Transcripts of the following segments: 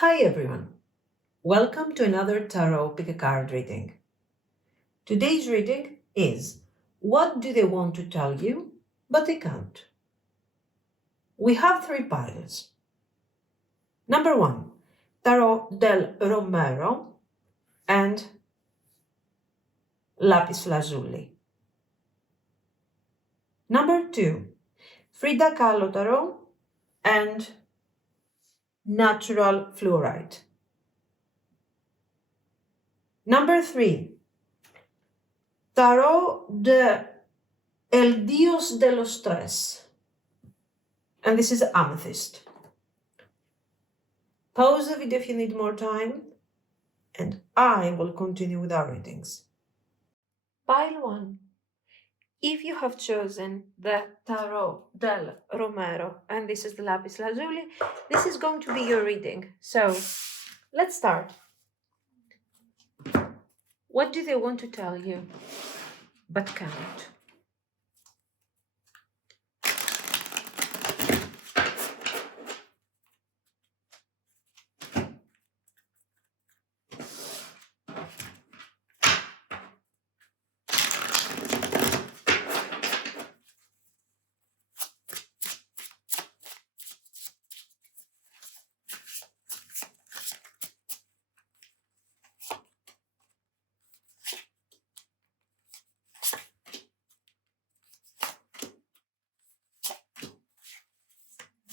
Hi everyone, welcome to another tarot pick a card reading. Today's reading is what do they want to tell you, but they can't? We have three piles. Number 1, Tarot del Romero and Lapis Lazuli. Number 2, Frida Kahlo Tarot and Natural Fluorite. Number 3, Tarot de El Dios de los Tres, and this is Amethyst. Pause the video if you need more time, and I will continue with our readings. Pile 1. If you have chosen the Tarot del Romero, and this is the Lapis Lazuli, this is going to be your reading. So, let's start. What do they want to tell you, but can't?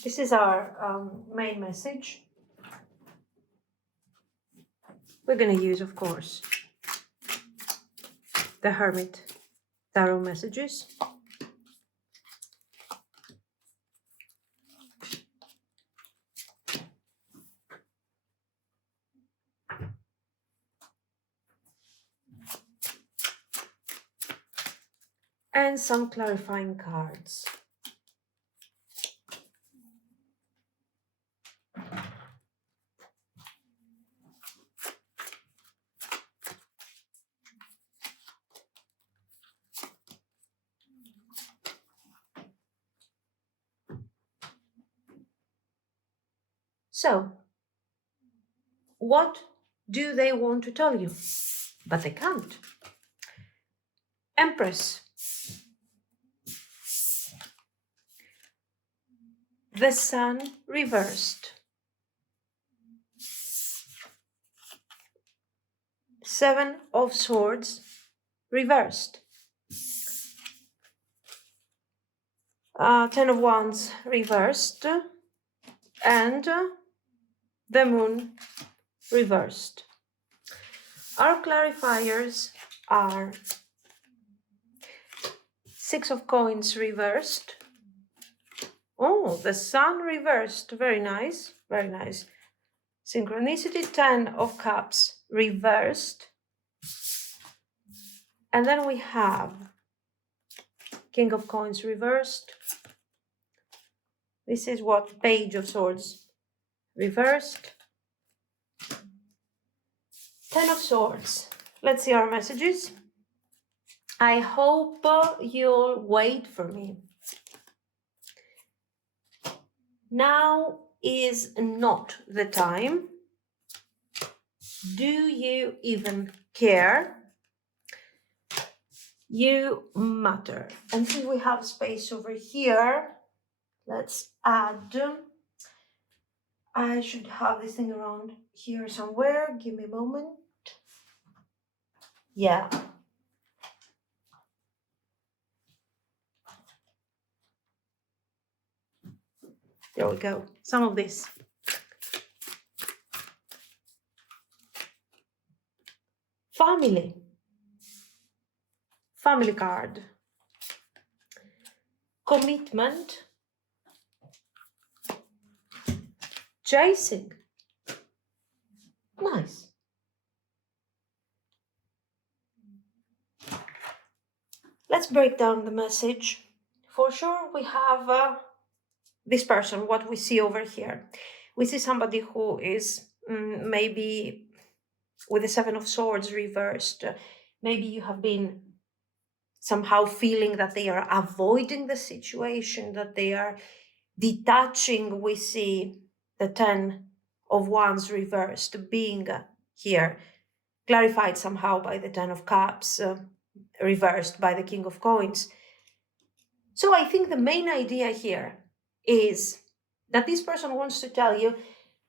This is our main message. We're going to use, of course, the Hermit tarot messages. And some clarifying cards. So, what do they want to tell you? But they can't. Empress. The Sun reversed. 7 of Swords reversed. 10 of Wands reversed. And the Moon reversed. Our clarifiers are 6 of Coins reversed. Oh, the Sun reversed. Very nice. Very nice. Synchronicity. 10 of Cups reversed. And then we have King of Coins reversed. This is what? Page of Swords reversed. 10 of Swords. Let's see our messages. I hope you'll wait for me. Now is not the time. Do you even care? You matter. And since we have space over here, let's add. I should have this thing around here somewhere. Give me a moment. Yeah. There we go. Some of this. Family. Family card. Commitment. Chasing. Nice. Let's break down the message. For sure, we have this person, what we see over here. We see somebody who is maybe with the 7 of Swords reversed. Maybe you have been somehow feeling that they are avoiding the situation, that they are detaching. We see the 10 of Wands reversed being here, clarified somehow by the Ten of Cups, reversed by the King of Coins. So I think the main idea here is that this person wants to tell you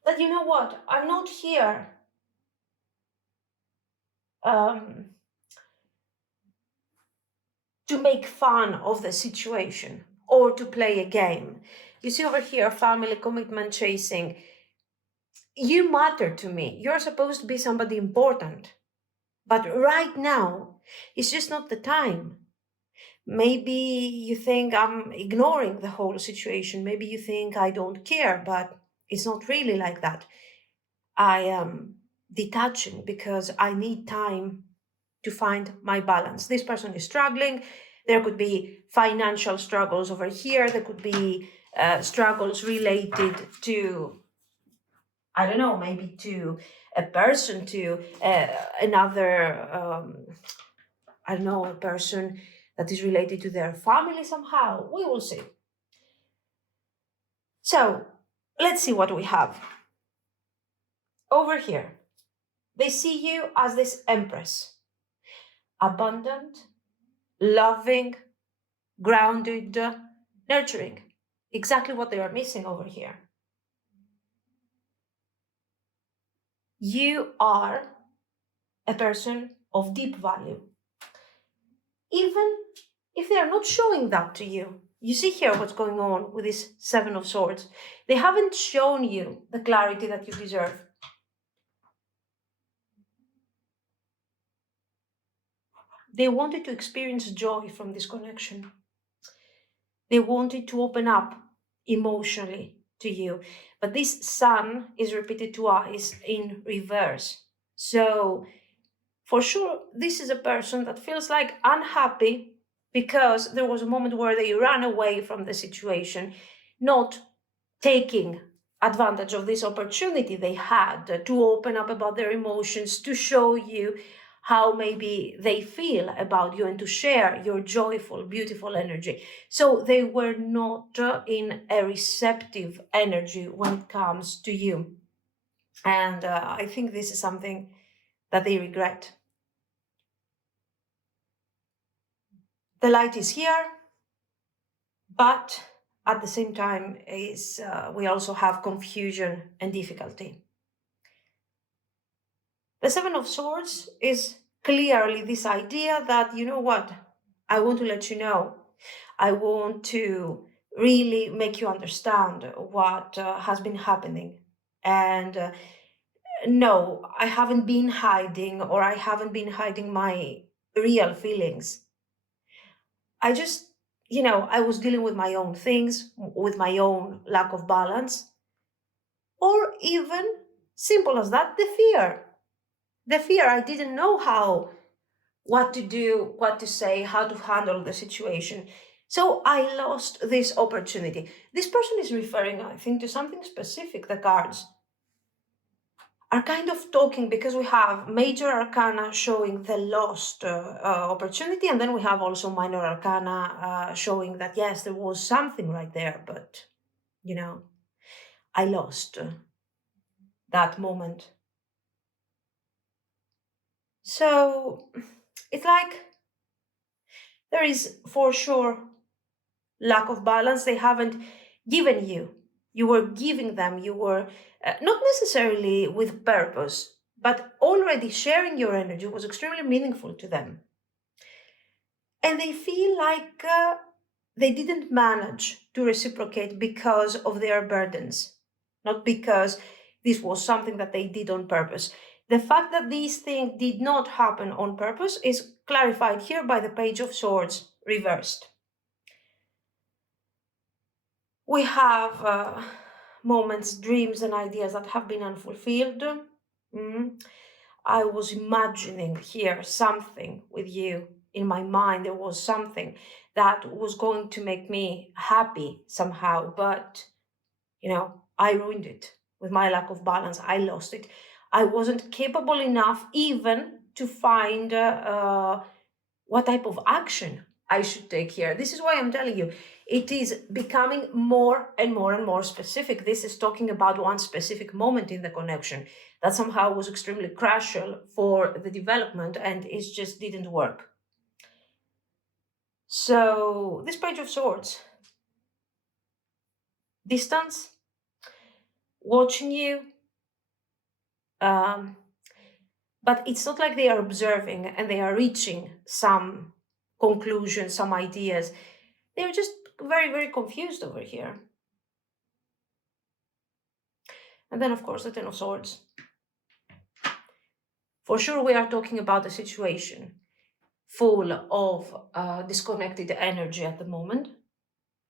that, you know what, I'm not here to make fun of the situation or to play a game. You see over here, family, commitment, chasing. You matter to me. You're supposed to be somebody important. But right now, it's just not the time. Maybe you think I'm ignoring the whole situation. Maybe you think I don't care, but it's not really like that. I am detaching because I need time to find my balance. This person is struggling. There could be financial struggles over here. There could be struggles related to, I don't know, maybe to a person, to another, I don't know, a person that is related to their family somehow. We will see. So let's see what we have. Over here, they see you as this empress, abundant, loving, grounded, nurturing. Exactly what they are missing over here. You are a person of deep value. Even if they are not showing that to you, you see here what's going on with this Seven of Swords. They haven't shown you the clarity that you deserve. They wanted to experience joy from this connection. They wanted to open up emotionally to you. But this Sun is repeated twice in reverse. So for sure, this is a person that feels like unhappy because there was a moment where they ran away from the situation, not taking advantage of this opportunity they had to open up about their emotions, to show you how maybe they feel about you and to share your joyful, beautiful energy. So they were not in a receptive energy when it comes to you. And I think this is something that they regret. The light is here, but at the same time is we also have confusion and difficulty. The Seven of Swords is clearly this idea that, you know what, I want to let you know. I want to really make you understand what has been happening. And no, I haven't been hiding, or I haven't been hiding my real feelings. I just, I was dealing with my own things, with my own lack of balance, or even simple as that, the fear. The fear, I didn't know what to do, what to say, how to handle the situation. So I lost this opportunity. This person is referring, I think, to something specific. The cards are kind of talking because we have major arcana showing the lost opportunity, and then we have also minor arcana showing that yes, there was something right there, but I lost that moment. So it's like there is for sure lack of balance. They haven't given you. You were giving them. You were not necessarily with purpose, but already sharing your energy was extremely meaningful to them. And they feel like they didn't manage to reciprocate because of their burdens, not because this was something that they did on purpose. The fact that these things did not happen on purpose is clarified here by the Page of Swords reversed. We have moments, dreams, and ideas that have been unfulfilled. I was imagining here something with you in my mind. There was something that was going to make me happy somehow, but I ruined it with my lack of balance. I lost it. I wasn't capable enough even to find what type of action I should take here. This is why I'm telling you, it is becoming more and more and more specific. This is talking about one specific moment in the connection that somehow was extremely crucial for the development, and it just didn't work. So this Page of Swords, distance, watching you, but it's not like they are observing and they are reaching some conclusions, some ideas. They're just very, very confused over here. And then, of course, the Ten of Swords. For sure, we are talking about a situation full of disconnected energy at the moment.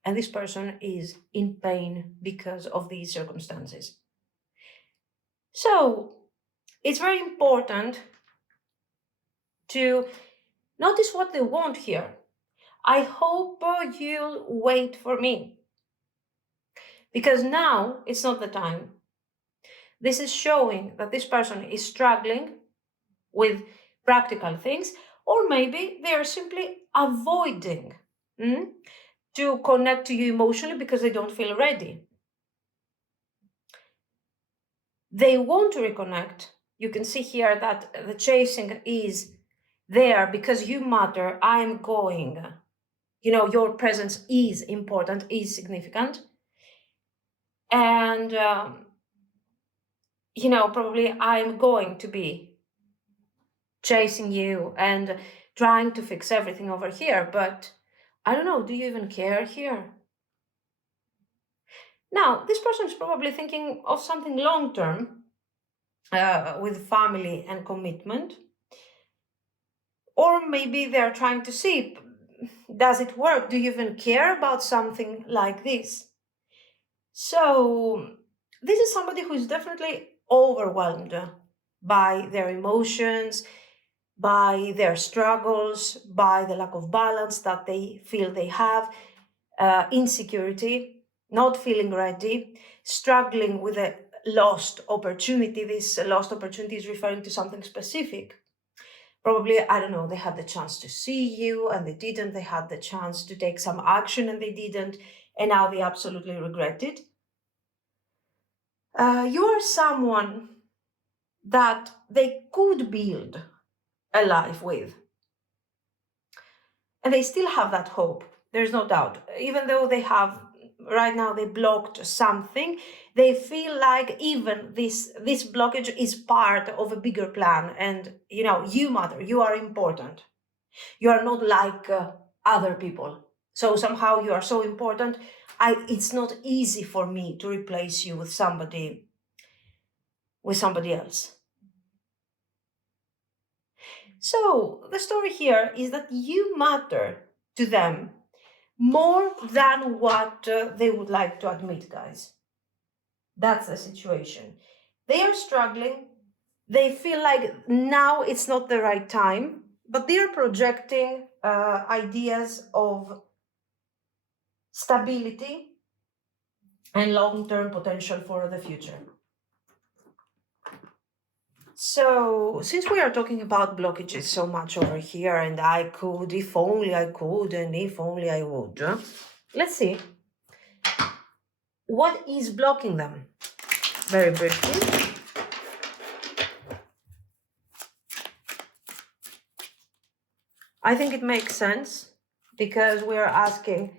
And this person is in pain because of these circumstances. So it's very important to notice what they want here. I hope you'll wait for me, because now it's not the time. This is showing that this person is struggling with practical things, or maybe they are simply avoiding to connect to you emotionally because they don't feel ready. They want to reconnect. You can see here that the chasing is there because you matter. I'm going. Your presence is important, is significant. And, probably I'm going to be chasing you and trying to fix everything over here. But I don't know, do you even care here? Now, this person is probably thinking of something long-term with family and commitment. Or maybe they're trying to see, does it work? Do you even care about something like this? So this is somebody who is definitely overwhelmed by their emotions, by their struggles, by the lack of balance that they feel they have, insecurity, not feeling ready, struggling with a lost opportunity. This lost opportunity is referring to something specific. Probably, I don't know, they had the chance to see you and they didn't. They had the chance to take some action and they didn't. And now they absolutely regret it. You are someone that they could build a life with. And they still have that hope. There's no doubt. Even though they have, right now, they blocked something, they feel like even this blockage is part of a bigger plan. And, you matter. You are important. You are not like other people. So somehow you are so important. It's not easy for me to replace you with somebody else. So the story here is that you matter to them more than what they would like to admit, guys. That's the situation. They are struggling. They feel like now it's not the right time, but they are projecting ideas of stability and long-term potential for the future. So, since we are talking about blockages so much over here, and I could, if only I could, and if only I would, let's see. What is blocking them? Very briefly. I think it makes sense because we're asking,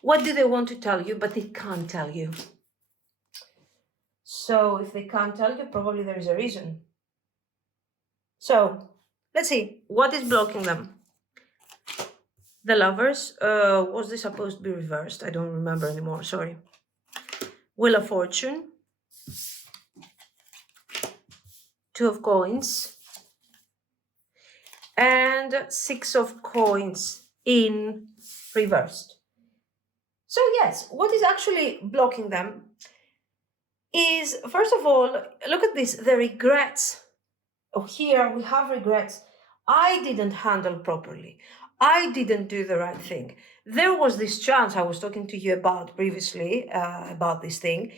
what do they want to tell you, but they can't tell you? So, if they can't tell you, probably there is a reason. So, let's see. What is blocking them? The Lovers. Was this supposed to be reversed? I don't remember anymore. Sorry. Wheel of Fortune. Two of Coins. And Six of Coins in reversed. So yes, what is actually blocking them is, first of all, look at this, the regrets. Oh, here we have regrets. I didn't handle properly. I didn't do the right thing. There was this chance I was talking to you about previously, about this thing,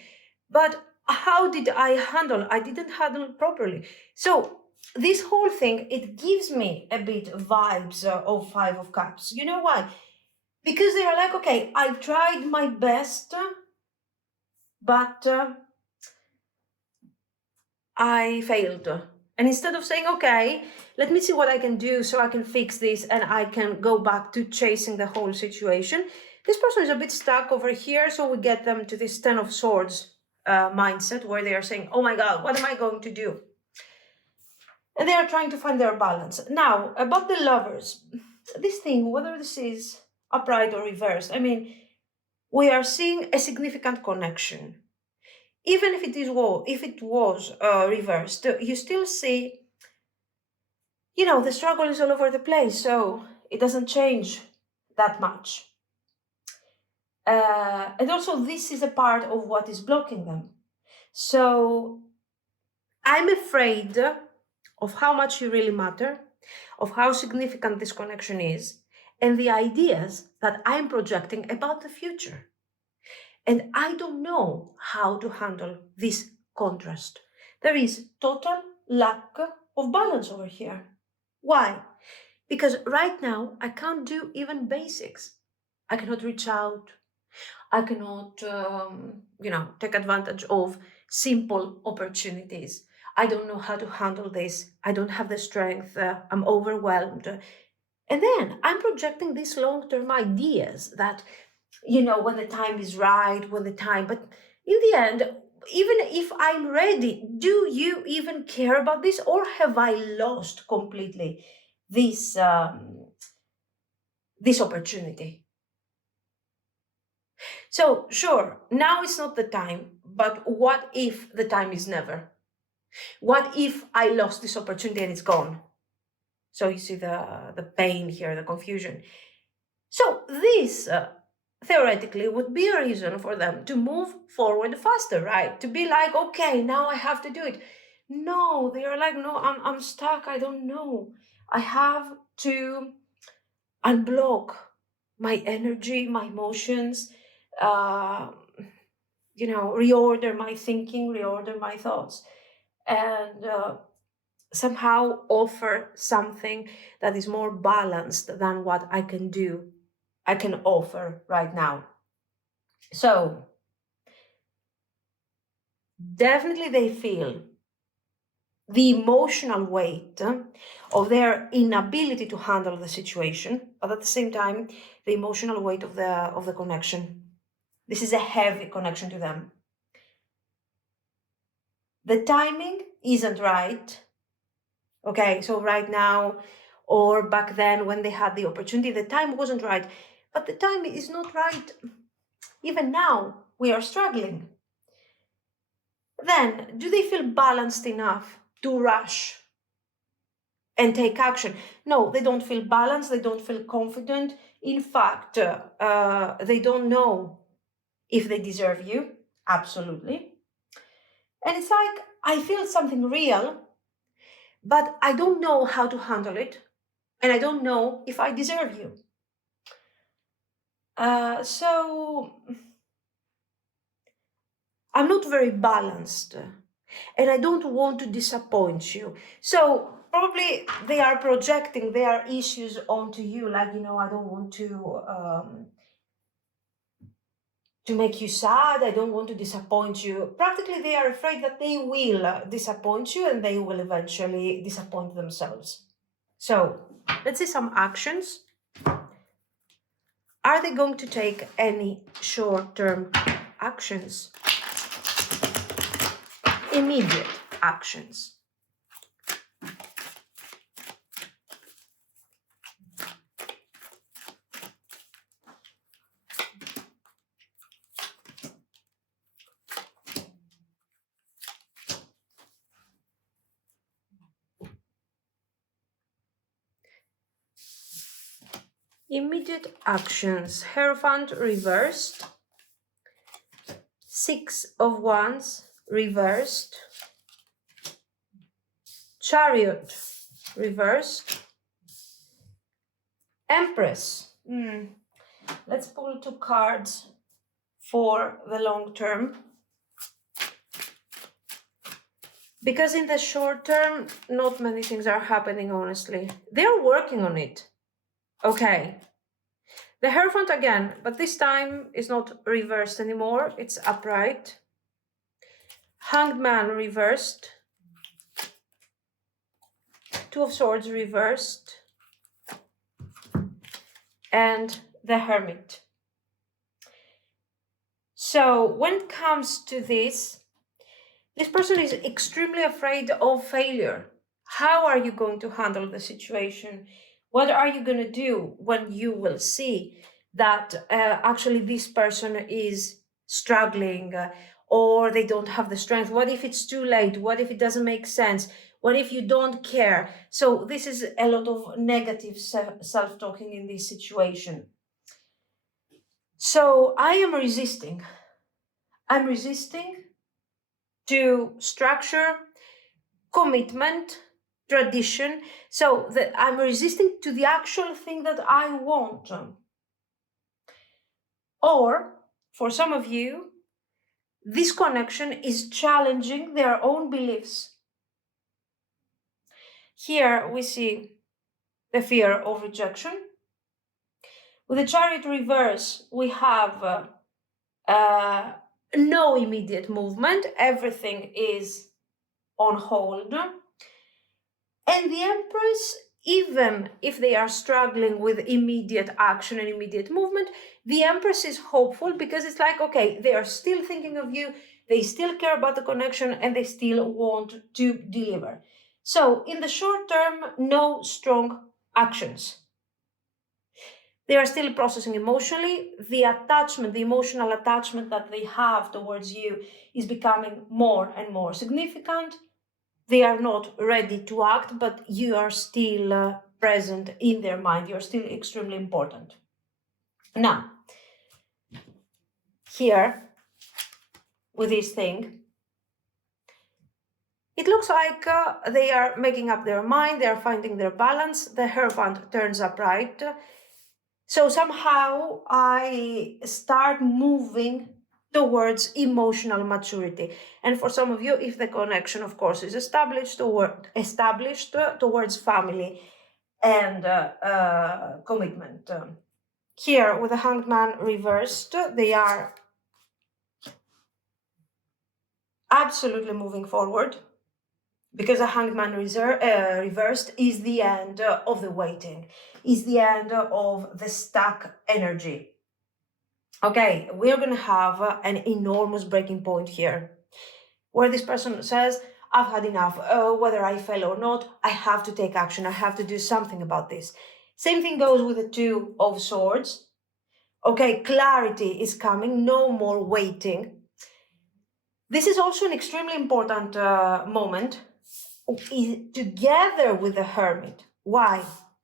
but how did I handle? I didn't handle properly. So this whole thing, it gives me a bit vibes of Five of Cups. You know why? Because they are like, okay, I tried my best, but I failed. And instead of saying, okay, let me see what I can do so I can fix this and I can go back to chasing the whole situation, this person is a bit stuck over here. So we get them to this Ten of Swords mindset where they are saying, oh my God, what am I going to do? And they are trying to find their balance. Now, about the Lovers, this thing, whether this is upright or reversed, I mean, we are seeing a significant connection. Even if it was reversed, you still see, you know, the struggle is all over the place, so it doesn't change that much. And also, this is a part of what is blocking them. So I'm afraid of how much you really matter, of how significant this connection is, and the ideas that I'm projecting about the future. And I don't know how to handle this contrast. There is total lack of balance over here. Why? Because right now I can't do even basics. I cannot reach out. I cannot, take advantage of simple opportunities. I don't know how to handle this. I don't have the strength. I'm overwhelmed. And then I'm projecting these long-term ideas that, when the time is right, but in the end, even if I'm ready, do you even care about this, or have I lost completely this this opportunity? So sure, now is not the time, but what if the time is never? What if I lost this opportunity and it's gone? So you see the pain here, the confusion. So this theoretically would be a reason for them to move forward faster, right? To be like, okay, now I have to do it. No, they are like, no, I'm stuck. I don't know. I have to unblock my energy, my emotions, reorder my thinking, reorder my thoughts, and somehow offer something that is more balanced than what I can offer right now. So definitely they feel the emotional weight of their inability to handle the situation, but at the same time, the emotional weight of the connection. This is a heavy connection to them. The timing isn't right. Okay, so right now or back then when they had the opportunity, the time wasn't right. But the time is not right. Even now, we are struggling. Then, do they feel balanced enough to rush and take action? No, they don't feel balanced. They don't feel confident. In fact, they don't know if they deserve you. Absolutely. And it's like, I feel something real, but I don't know how to handle it. And I don't know if I deserve you. So I'm not very balanced and I don't want to disappoint you. So probably they are projecting their issues onto you, like, I don't want to make you sad. I don't want to disappoint you. Practically, they are afraid that they will disappoint you and they will eventually disappoint themselves. So let's see some actions. Are they going to take any short-term actions? Immediate actions. Immediate actions. Hierophant reversed. Six of Wands reversed. Chariot reversed. Empress. Let's pull two cards for the long term. Because in the short term, not many things are happening, honestly. They're working on it. Okay. The Hierophant again, but this time it's not reversed anymore. It's upright. Hanged Man reversed. Two of Swords reversed. And the Hermit. So when it comes to this person is extremely afraid of failure. How are you going to handle the situation? What are you going to do when you will see that actually this person is struggling or they don't have the strength? What if it's too late? What if it doesn't make sense? What if you don't care? So this is a lot of negative self-talking in this situation. So I am resisting. I'm resisting to structure, commitment, tradition. So that I'm resisting to the actual thing that I want. Or for some of you, this connection is challenging their own beliefs. Here we see the fear of rejection. With the Chariot reverse, we have no immediate movement. Everything is on hold. And the Empress, even if they are struggling with immediate action and immediate movement, the Empress is hopeful because it's like, okay, they are still thinking of you, they still care about the connection, and they still want to deliver. So in the short term, no strong actions. They are still processing emotionally. The attachment, the emotional attachment that they have towards you is becoming more and more significant. They are not ready to act, but you are still present in their mind. You're still extremely important. Now, here, with this thing, it looks like they are making up their mind, they are finding their balance. The Hierophant turns upright. So somehow I start moving towards emotional maturity. And for some of you, if the connection, of course, is established towards family and commitment. Here, with the Hanged Man reversed, they are absolutely moving forward because the Hanged Man reversed is the end of the waiting, is the end of the stuck energy. Okay, we're going to have an enormous breaking point here where this person says, I've had enough. Whether I fail or not, I have to take action. I have to do something about this. Same thing goes with the Two of Swords. Okay, clarity is coming, no more waiting. This is also an extremely important moment together with the Hermit. Why?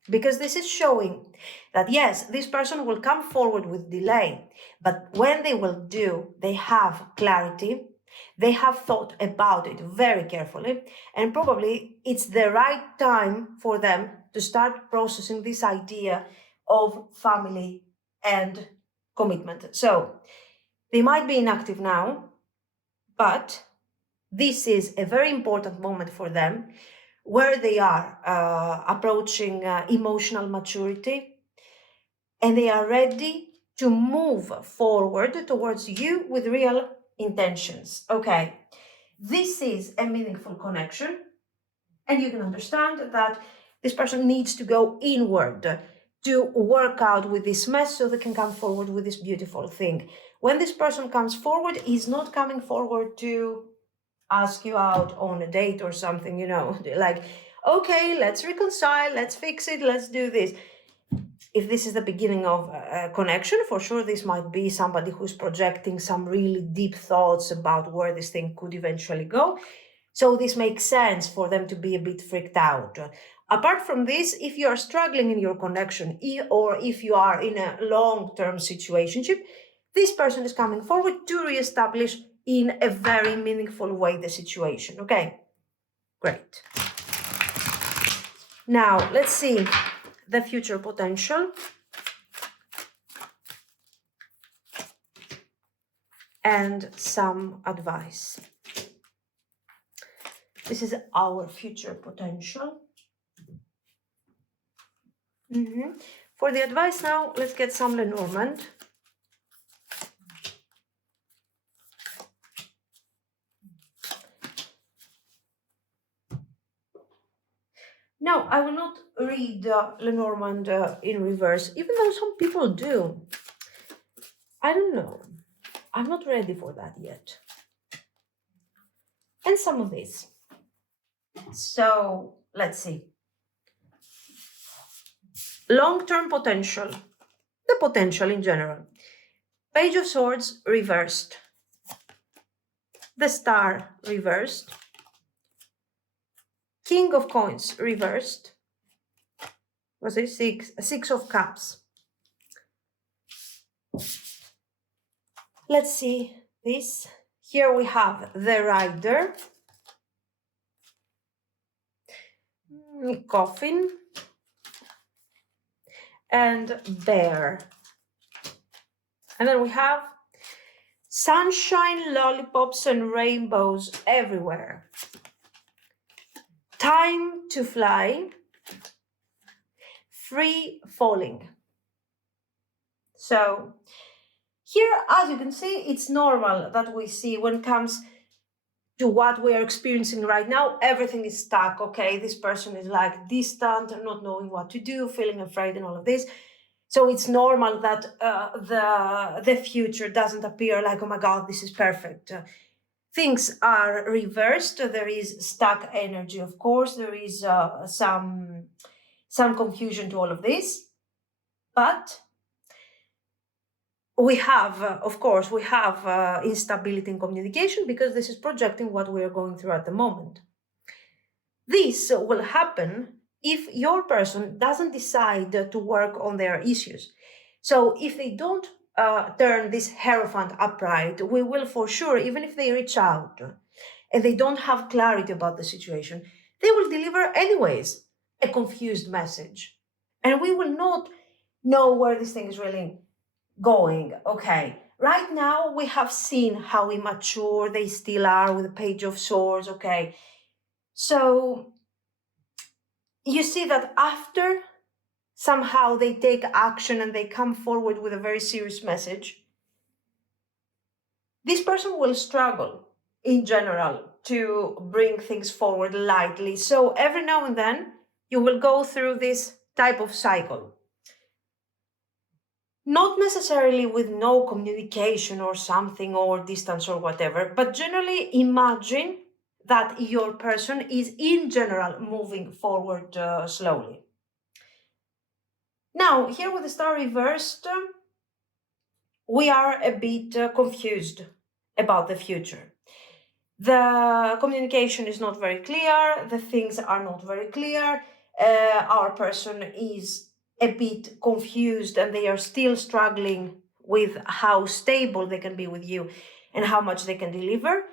Because this is showing that yes, this person will come forward with delay, but when they will do, they have clarity, they have thought about it very carefully, and probably it's the right time for them to start processing this idea of family and commitment. So they might be inactive now, but this is a very important moment for them where they are approaching emotional maturity and they are ready to move forward towards you with real intentions. Okay, this is a meaningful connection, and you can understand that this person needs to go inward to work out with this mess so they can come forward with this beautiful thing. When this person comes forward, he's not coming forward to ask you out on a date or something, you know, like, okay, let's reconcile, let's fix it, let's do this. If this is the beginning of a connection, for sure, this might be somebody who's projecting some really deep thoughts about where this thing could eventually go. So this makes sense for them to be a bit freaked out. Apart from this, if you are struggling in your connection or if you are in a long-term situationship, this person is coming forward to reestablish in a very meaningful way the situation. Okay, great. Now, let's see the future potential and some advice. This is our future potential. For the advice now, let's get some Lenormand. Now, I will not read Lenormand in reverse, even though some people do. I don't know. I'm not ready for that yet. And some of this. So, let's see. Long-term potential. The potential in general. Page of Swords reversed. The Star reversed. King of Coins reversed. Was it Six of Cups? Let's see this. Here we have the Rider. Coffin. And Bear. And then we have sunshine, lollipops, and rainbows everywhere. Time to fly. Free falling. So here, as you can see, it's normal that we see when it comes to what we are experiencing right now, everything is stuck, okay? This person is like distant, not knowing what to do, feeling afraid and all of this. So it's normal that the future doesn't appear like, oh my God, this is perfect. Things are reversed. There is stuck energy, of course. There is some confusion to all of this. But we have, of course, instability in communication because this is projecting what we are going through at the moment. This will happen if your person doesn't decide to work on their issues. So if they don't turn this Hierophant upright, we will for sure, even if they reach out and they don't have clarity about the situation, they will deliver anyways a confused message. And we will not know where this thing is really going. Okay, right now we have seen how immature they still are with the Page of Swords. Okay, so you see that after somehow they take action and they come forward with a very serious message, this person will struggle in general to bring things forward lightly. So every now and then you will go through this type of cycle. Not necessarily with no communication or something or distance or whatever, but generally imagine that your person is in general moving forward slowly. Now, here with the Star reversed, we are a bit confused about the future. The communication is not very clear, the things are not very clear, our person is a bit confused and they are still struggling with how stable they can be with you and how much they can deliver.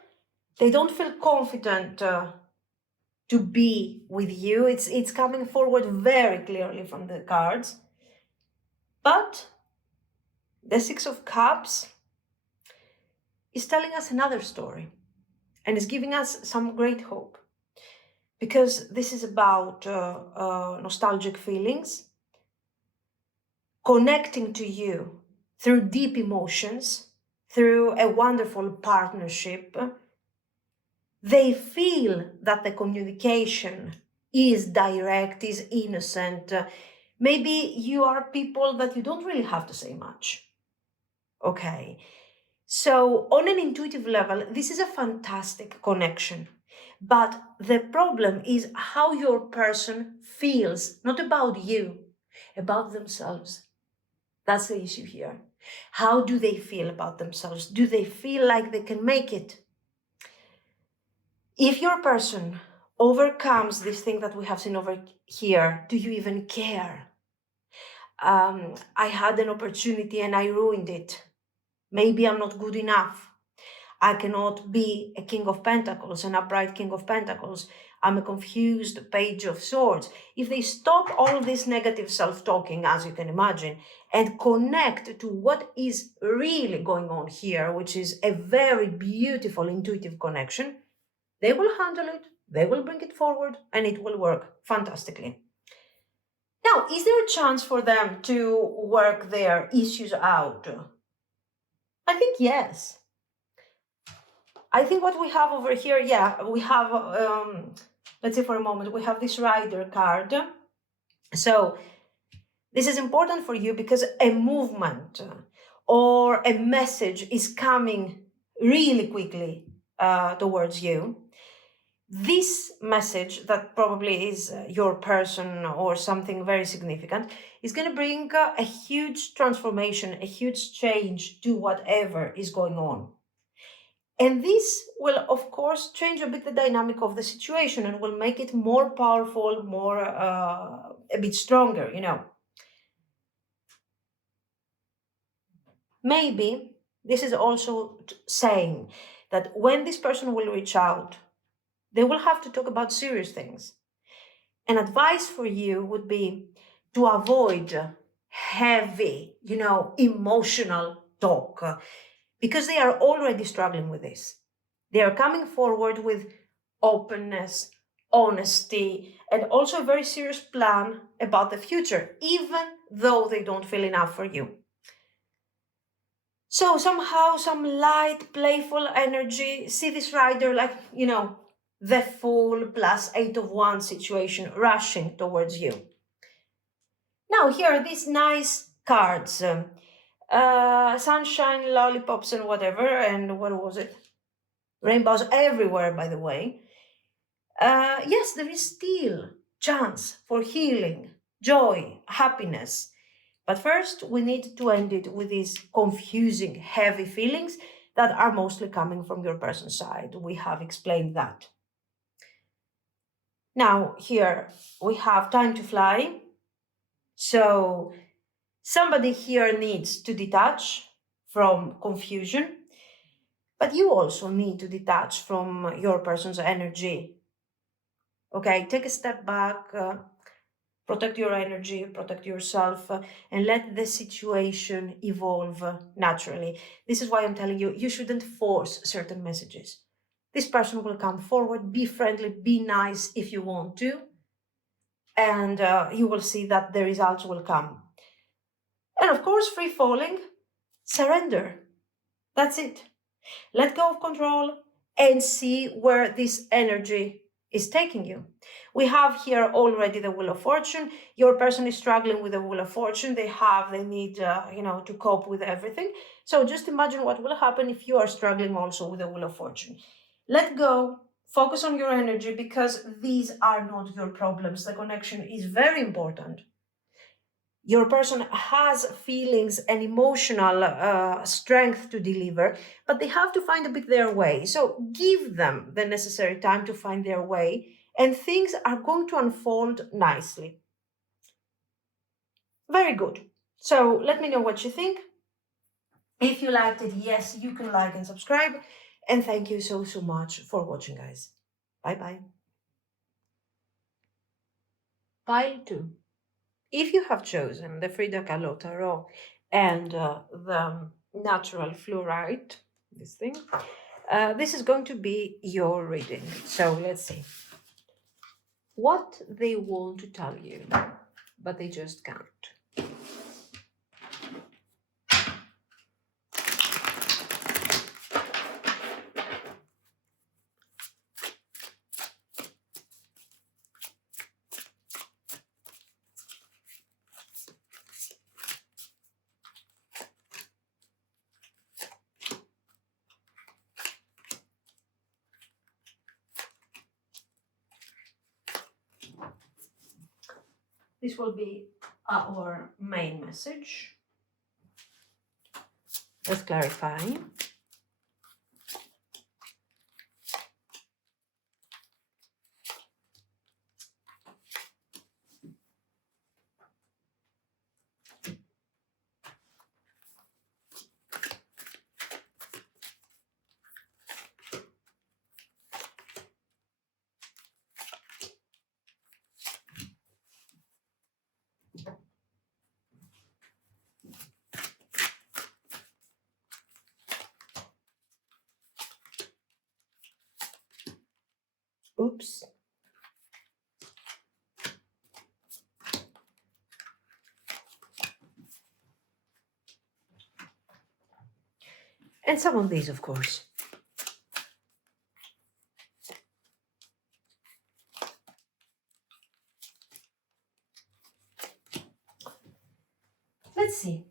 They don't feel confident to be with you. It's coming forward very clearly from the cards. But the Six of Cups is telling us another story and is giving us some great hope. Because this is about nostalgic feelings, connecting to you through deep emotions, through a wonderful partnership. They feel that the communication is direct, is innocent. Maybe you are people that you don't really have to say much. Okay. So on an intuitive level, this is a fantastic connection. But the problem is how your person feels, not about you, about themselves. That's the issue here. How do they feel about themselves? Do they feel like they can make it? If your person overcomes this thing that we have seen over here, do you even care? I had an opportunity and I ruined it. Maybe I'm not good enough. I cannot be a King of Pentacles, an upright King of Pentacles. I'm a confused Page of Swords. If they stop all this negative self-talking, as you can imagine, and connect to what is really going on here, which is a very beautiful intuitive connection, They will handle it, they will bring it forward, and it will work fantastically. Now, is there a chance for them to work their issues out? I think yes. I think what we have over here, yeah, we have, let's say for a moment, we have this rider card. So this is important for you because a movement or a message is coming really quickly towards you. This message that probably is your person or something very significant is going to bring a huge transformation, a huge change to whatever is going on. And this will, of course, change a bit the dynamic of the situation and will make it more powerful, more a bit stronger, you know. Maybe this is also saying that when this person will reach out, they will have to talk about serious things. An advice for you would be to avoid heavy, you know, emotional talk because they are already struggling with this. They are coming forward with openness, honesty, and also a very serious plan about the future, even though they don't feel enough for you. So somehow some light, playful energy, see this rider like, you know, the Fool plus 8 of Wands situation rushing towards you. Now here are these nice cards. Sunshine, lollipops and whatever, and what was it? Rainbows everywhere, by the way. Yes, there is still chance for healing, joy, happiness. But first, we need to end it with these confusing, heavy feelings that are mostly coming from your person's side. We have explained that. Now, here we have time to fly. So, somebody here needs to detach from confusion, but you also need to detach from your person's energy. Okay, take a step back. Protect your energy, protect yourself, and let the situation evolve naturally. This is why I'm telling you, you shouldn't force certain messages. This person will come forward, be friendly, be nice if you want to, and you will see that the results will come. And of course, free falling, surrender. That's it. Let go of control and see where this energy is taking you. We have here already the Wheel of Fortune. Your person is struggling with the Wheel of Fortune. They need, to cope with everything. So just imagine what will happen if you are struggling also with the Wheel of Fortune. Let go, focus on your energy because these are not your problems. The connection is very important. Your person has feelings and emotional strength to deliver, but they have to find a bit their way. So give them the necessary time to find their way, and things are going to unfold nicely. Very good. So let me know what you think. If you liked it, yes, you can like and subscribe. And thank you so, so much for watching, guys. Bye-bye. Pile 2. If you have chosen the Frida Kahlo tarot and the natural fluorite, this thing, this is going to be your reading. So let's see what they want to tell you, but they just can't. This will be our main message. Let's clarify. Oops. And some of these, of course. Let's see.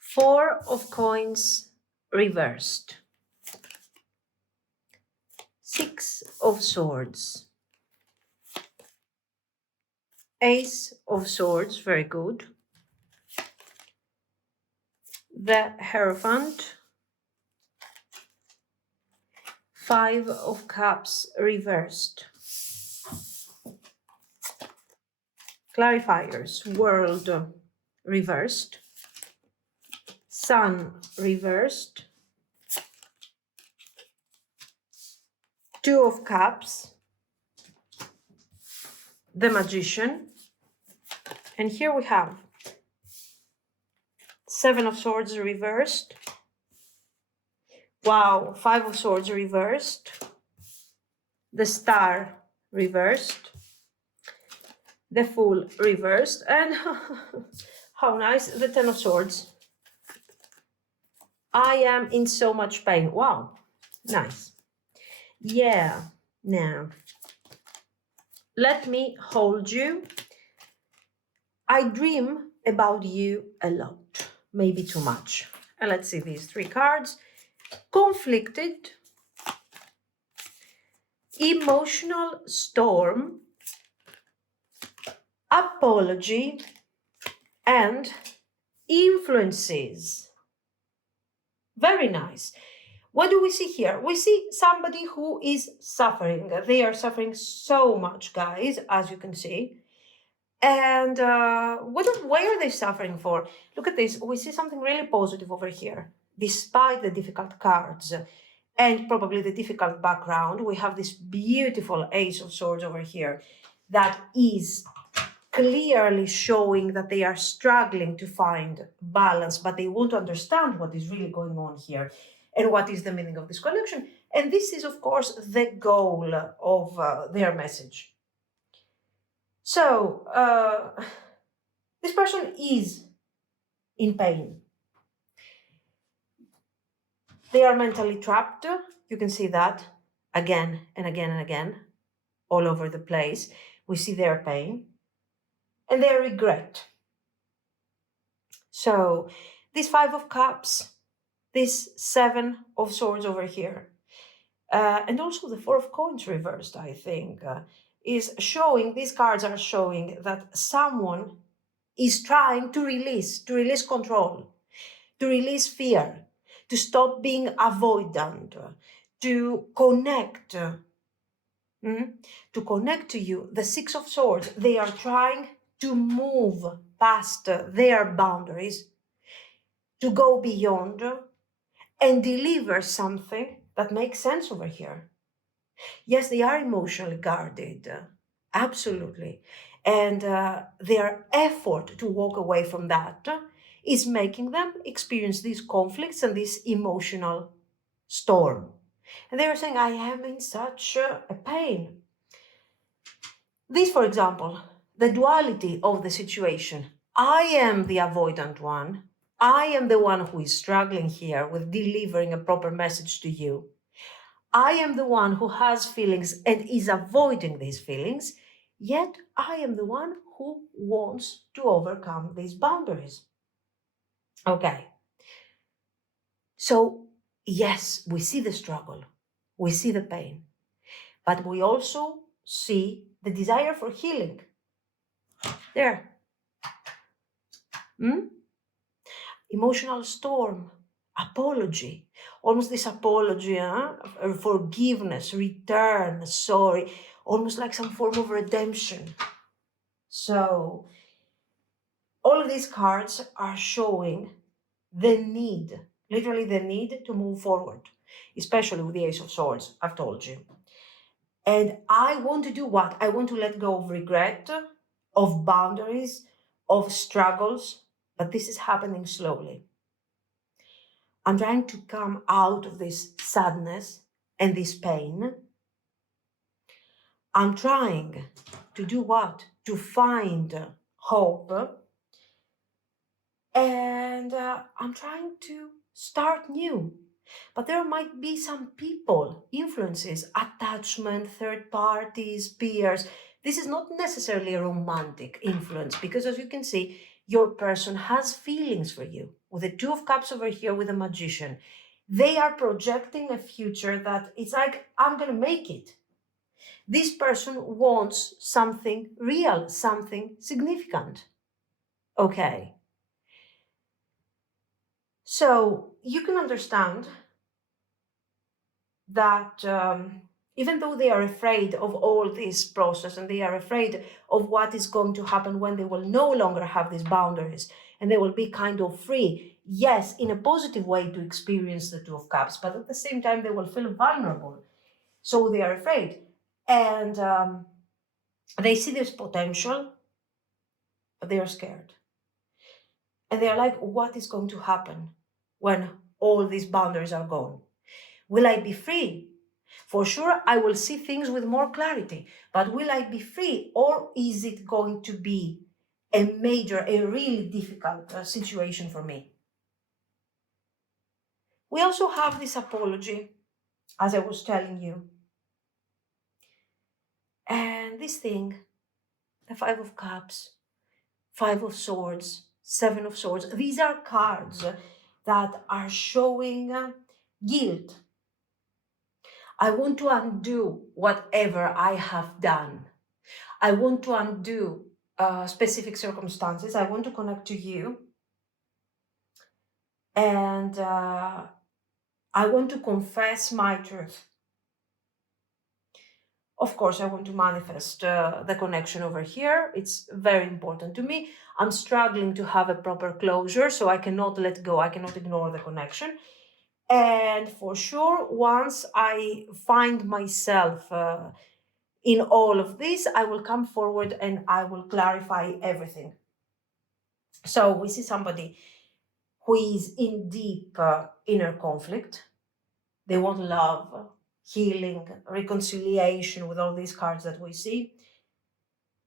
Four of coins reversed. Six of swords. Ace of swords, very good. The Hierophant. Five of cups reversed. Clarifiers, world reversed. Sun reversed. Two of cups. The Magician. And here we have Seven of swords reversed. Wow, Five of swords reversed. The Star reversed. The Fool reversed. And how nice, the Ten of swords. I am in so much pain. Wow, nice. Yeah, now let me hold you. I dream about you a lot, maybe too much. And let's see these three cards. Conflicted, emotional storm, apology, and influences. Very nice. What do we see here? We see somebody who is suffering. They are suffering so much, guys, as you can see. And why are they suffering for? Look at this. We see something really positive over here. Despite the difficult cards and probably the difficult background, we have this beautiful Ace of Swords over here that is clearly showing that they are struggling to find balance, but they want to understand what is really going on here and what is the meaning of this connection. And this is, of course, the goal of their message. So, this person is in pain. They are mentally trapped. You can see that again and again and again, all over the place. We see their pain and their regret. So, this Five of Cups, this Seven of Swords over here, and also the Four of Coins reversed, I think, is showing, these cards are showing that someone is trying to release control, to release fear, to stop being avoidant, to connect, to connect to you. The Six of Swords, they are trying to move past their boundaries, to go beyond and deliver something that makes sense over here. Yes, they are emotionally guarded, absolutely. And their effort to walk away from that is making them experience these conflicts and this emotional storm. And they are saying, I am in such a pain. This, for example, the duality of the situation. I am the avoidant one. I am the one who is struggling here with delivering a proper message to you. I am the one who has feelings and is avoiding these feelings, yet I am the one who wants to overcome these boundaries. Okay. So, yes, we see the struggle, we see the pain, but we also see the desire for healing. There. Emotional storm, apology, almost this apology, forgiveness, return, sorry, almost like some form of redemption. So, all of these cards are showing the need, literally the need to move forward, especially with the Ace of Swords, I've told you. And I want to do what? I want to let go of regret. of boundaries, of struggles, but this is happening slowly. I'm trying to come out of this sadness and this pain. I'm trying to do what? To find hope. And I'm trying to start new. But there might be some people, influences, attachment, third parties, peers. This is not necessarily a romantic influence because, as you can see, your person has feelings for you. With the Two of Cups over here with the Magician, they are projecting a future that it's like, I'm going to make it. This person wants something real, something significant. Okay. So you can understand that even though they are afraid of all this process and they are afraid of what is going to happen when they will no longer have these boundaries and they will be kind of free, yes, in a positive way to experience the Two of Cups, but at the same time they will feel vulnerable. So they are afraid. And they see this potential, but they are scared. And they are like, what is going to happen when all these boundaries are gone? Will I be free? For sure, I will see things with more clarity, but will I be free, or is it going to be a really difficult situation for me? We also have this apology, as I was telling you. And this thing, the Five of Cups, Five of Swords, Seven of Swords, these are cards that are showing guilt. I want to undo whatever I have done. I want to undo specific circumstances. I want to connect to you. And I want to confess my truth. Of course, I want to manifest the connection over here. It's very important to me. I'm struggling to have a proper closure, so I cannot let go. I cannot ignore the connection. And for sure, once I find myself in all of this, I will come forward and I will clarify everything. So we see somebody who is in deep inner conflict. They want love, healing, reconciliation with all these cards that we see.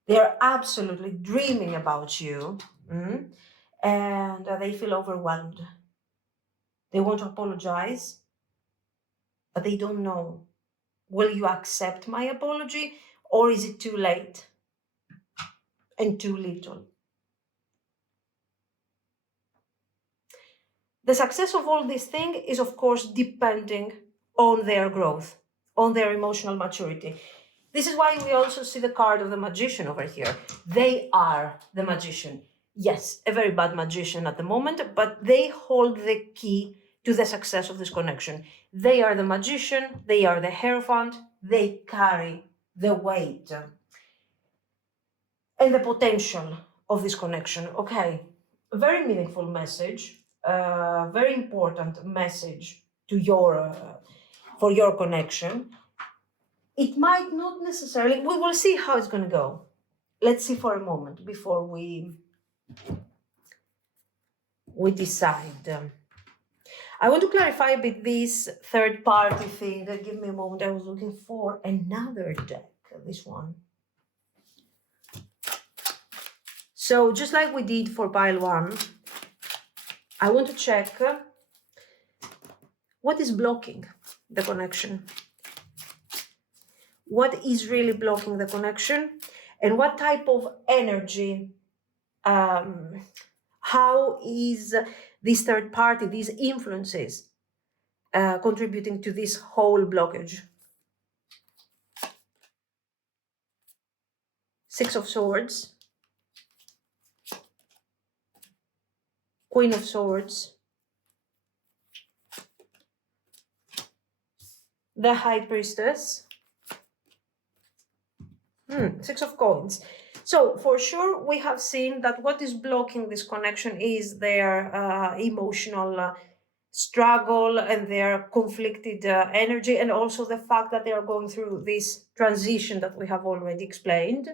They're absolutely dreaming about you, and they feel overwhelmed. They want to apologize, but they don't know. Will you accept my apology, or is it too late and too little? The success of all this thing is, of course, depending on their growth, on their emotional maturity. This is why we also see the card of the Magician over here. They are the Magician. Yes, a very bad magician at the moment, but they hold the key to the success of this connection. They are the Magician, they are the Hierophant, they carry the weight and the potential of this connection. Okay, a very meaningful message, very important message to for your connection. It might not necessarily, we will see how it's going to go. Let's see for a moment before we decide. I want to clarify a bit this third party thing. Give me a moment. I was looking for another deck, this one. So just like we did for pile one, I want to check what is blocking the connection. What is really blocking the connection, and what type of energy, how is this third party, these influences, contributing to this whole blockage. Six of Swords, Queen of Swords, the High Priestess, Six of Coins. So for sure, we have seen that what is blocking this connection is their emotional struggle and their conflicted energy, and also the fact that they are going through this transition that we have already explained.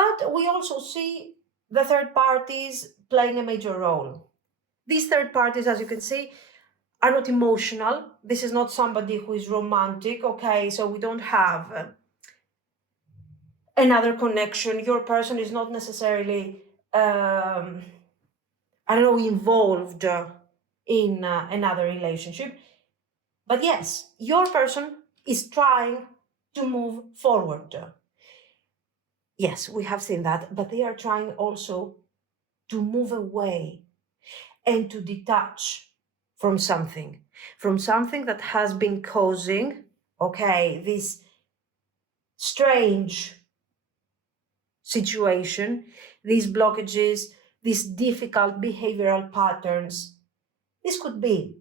But we also see the third parties playing a major role. These third parties, as you can see, are not emotional. This is not somebody who is romantic, okay? So we don't have another connection. Your person is not necessarily, involved in another relationship. But yes, your person is trying to move forward. Yes, we have seen that, but they are trying also to move away and to detach from something that has been causing, okay, this strange situation, these blockages, these difficult behavioral patterns. This could be.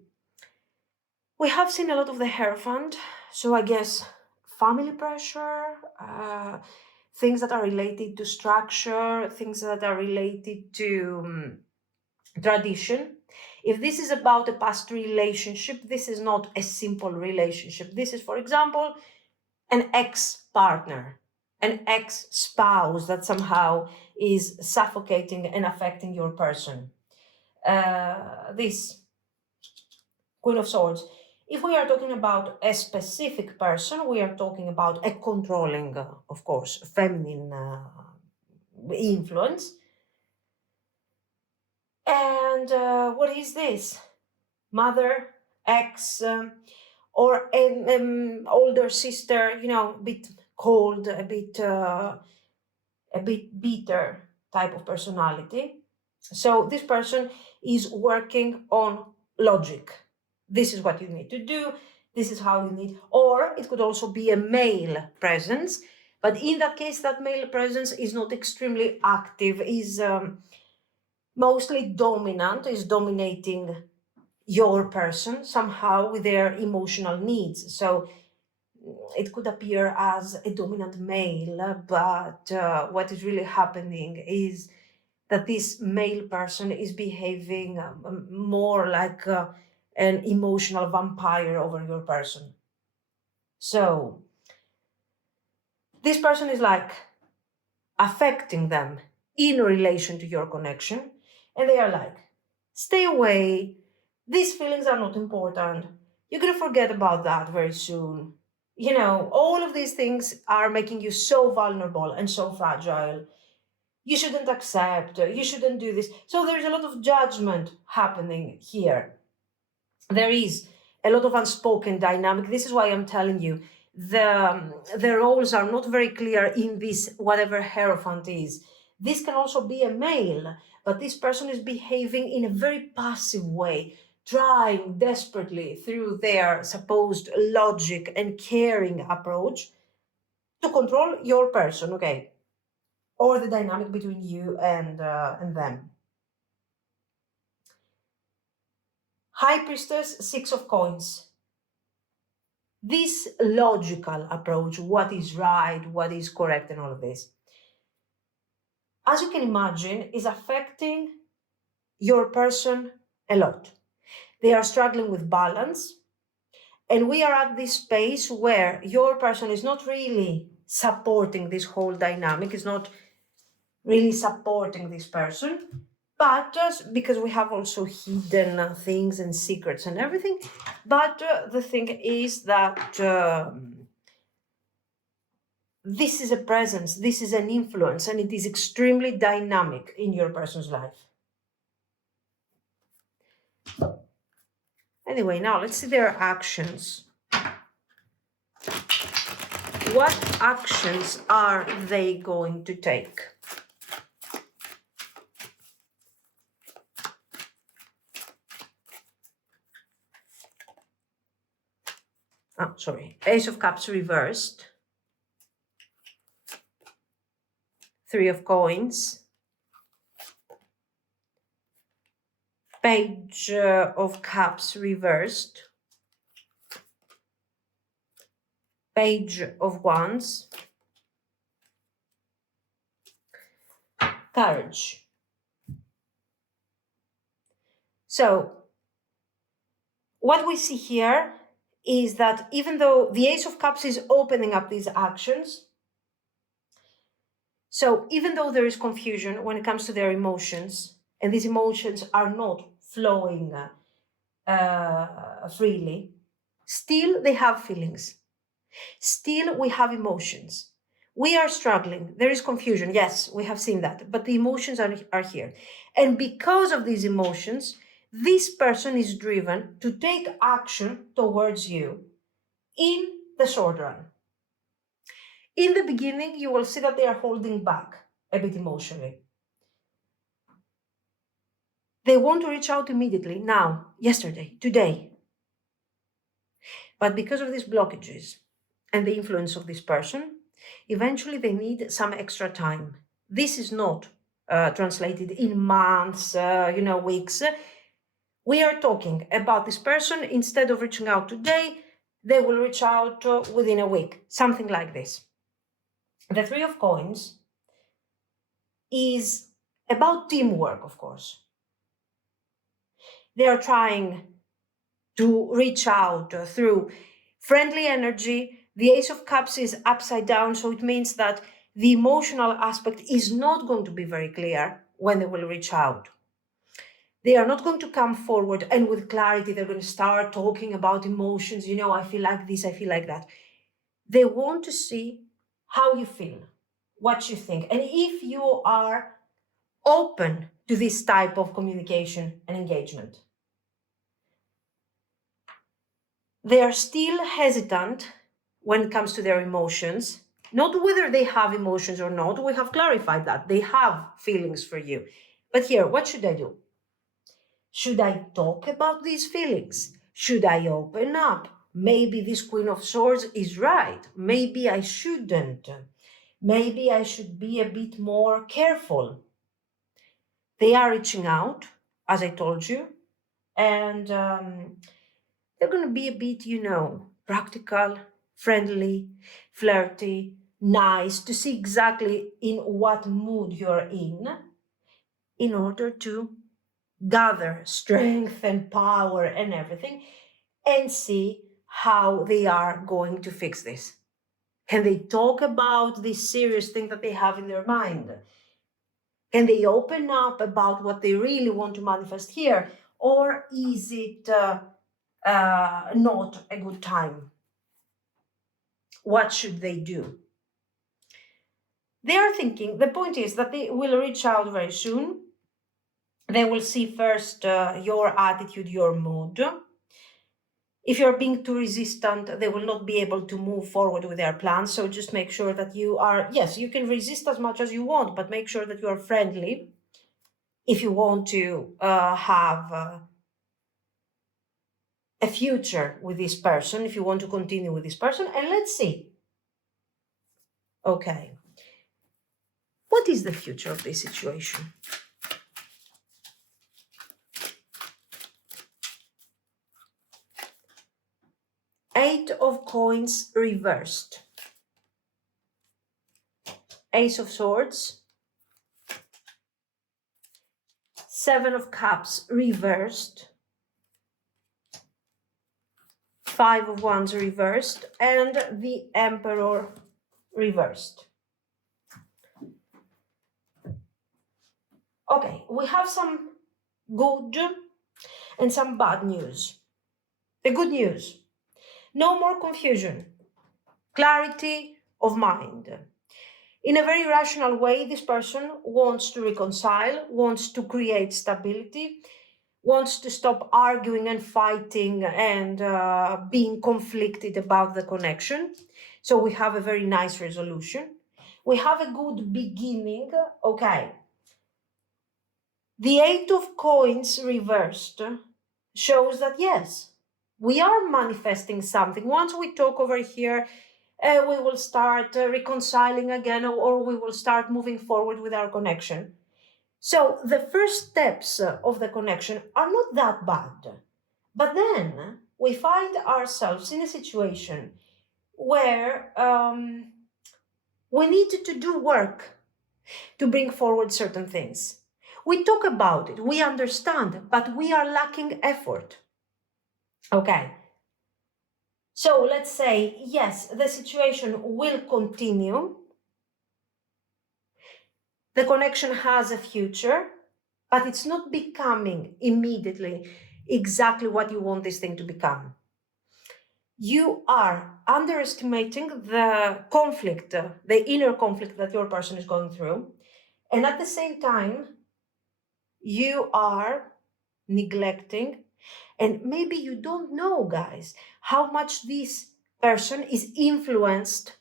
We have seen a lot of the Hierophant, so I guess family pressure, things that are related to structure, things that are related to tradition. If this is about a past relationship, this is not a simple relationship. This is, for example, an ex-partner, an ex-spouse that somehow is suffocating and affecting your person. This Queen of Swords. If we are talking about a specific person, we are talking about a controlling, of course, feminine influence. And what is this? Mother, ex, or an older sister, a bit cold, a bit bitter type of personality. So this person is working on logic. This is what you need to do. This is how you need, or it could also be a male presence. But in that case, that male presence is not extremely active, is mostly dominant, is dominating your person somehow with their emotional needs. So it could appear as a dominant male, but what is really happening is that this male person is behaving more like an emotional vampire over your person. So this person is like affecting them in relation to your connection, and they are like, stay away, these feelings are not important, you're gonna forget about that very soon. All of these things are making you so vulnerable and so fragile. You shouldn't accept, you shouldn't do this. So there's a lot of judgment happening here. There is a lot of unspoken dynamic. This is why I'm telling you, the roles are not very clear in this, whatever Hierophant is. This can also be a male, but this person is behaving in a very passive way, trying desperately through their supposed logic and caring approach to control your person, okay, or the dynamic between you and them. High Priestess, Six of Coins. This logical approach, what is right, what is correct, and all of this, as you can imagine, is affecting your person a lot. They are struggling with balance, and we are at this space where your person is not really supporting this whole dynamic, is not really supporting this person, but just because we have also hidden things and secrets and everything. But the thing is that this is a presence, this is an influence, and it is extremely dynamic in your person's life. Anyway, now let's see their actions. What actions are they going to take? Ace of Cups reversed. Three of Coins. Page of Cups reversed. Page of Wands. Courage. So, what we see here is that even though the Ace of Cups is opening up these actions, So even though there is confusion when it comes to their emotions, and these emotions are not flowing freely, still they have feelings. Still we have emotions. We are struggling. There is confusion. Yes, we have seen that. But the emotions are here. And because of these emotions, this person is driven to take action towards you in the short run. In the beginning, you will see that they are holding back a bit emotionally. They want to reach out immediately, now, yesterday, today. But because of these blockages and the influence of this person, eventually they need some extra time. This is not translated in months, weeks. We are talking about this person. Instead of reaching out today, they will reach out within a week, something like this. The Three of Coins is about teamwork, of course. They are trying to reach out through friendly energy. The Ace of Cups is upside down, so it means that the emotional aspect is not going to be very clear when they will reach out. They are not going to come forward and with clarity they're going to start talking about emotions. I feel like this, I feel like that. They want to see how you feel, what you think, and if you are open to this type of communication and engagement. They are still hesitant when it comes to their emotions, not whether they have emotions or not. We have clarified that they have feelings for you. But here, what should I do? Should I talk about these feelings? Should I open up? Maybe this Queen of Swords is right. Maybe I shouldn't. Maybe I should be a bit more careful. They are reaching out, as I told you, and they're going to be a bit, practical, friendly, flirty, nice, to see exactly in what mood you're in order to gather strength and power and everything, and see how they are going to fix this. Can they talk about this serious thing that they have in their mind? Can they open up about what they really want to manifest here? Or is it not a good time? What should they do? They are thinking, the point is that they will reach out very soon. They will see first your attitude, your mood. If you're being too resistant, they will not be able to move forward with their plans. So just make sure that you are, yes, you can resist as much as you want, but make sure that you are friendly if you want to have a future with this person, if you want to continue with this person. And let's see. Okay. What is the future of this situation? Eight of Coins reversed. Ace of Swords. Seven of Cups reversed. Five of Wands reversed. And the Emperor reversed. Okay, we have some good and some bad news. The good news: no more confusion, clarity of mind. In a very rational way, this person wants to reconcile, wants to create stability, wants to stop arguing and fighting and being conflicted about the connection. So we have a very nice resolution. We have a good beginning. Okay. The Eight of Coins reversed shows that yes, we are manifesting something. Once we talk over here, we will start reconciling again, or we will start moving forward with our connection. So the first steps of the connection are not that bad. But then we find ourselves in a situation where we need to do work to bring forward certain things. We talk about it, we understand, but we are lacking effort. Okay. So let's say, yes, the situation will continue. The connection has a future, but it's not becoming immediately exactly what you want this thing to become. You are underestimating the conflict, the inner conflict that your person is going through. And at the same time, you are neglecting, and maybe you don't know, guys, how much this person is influenced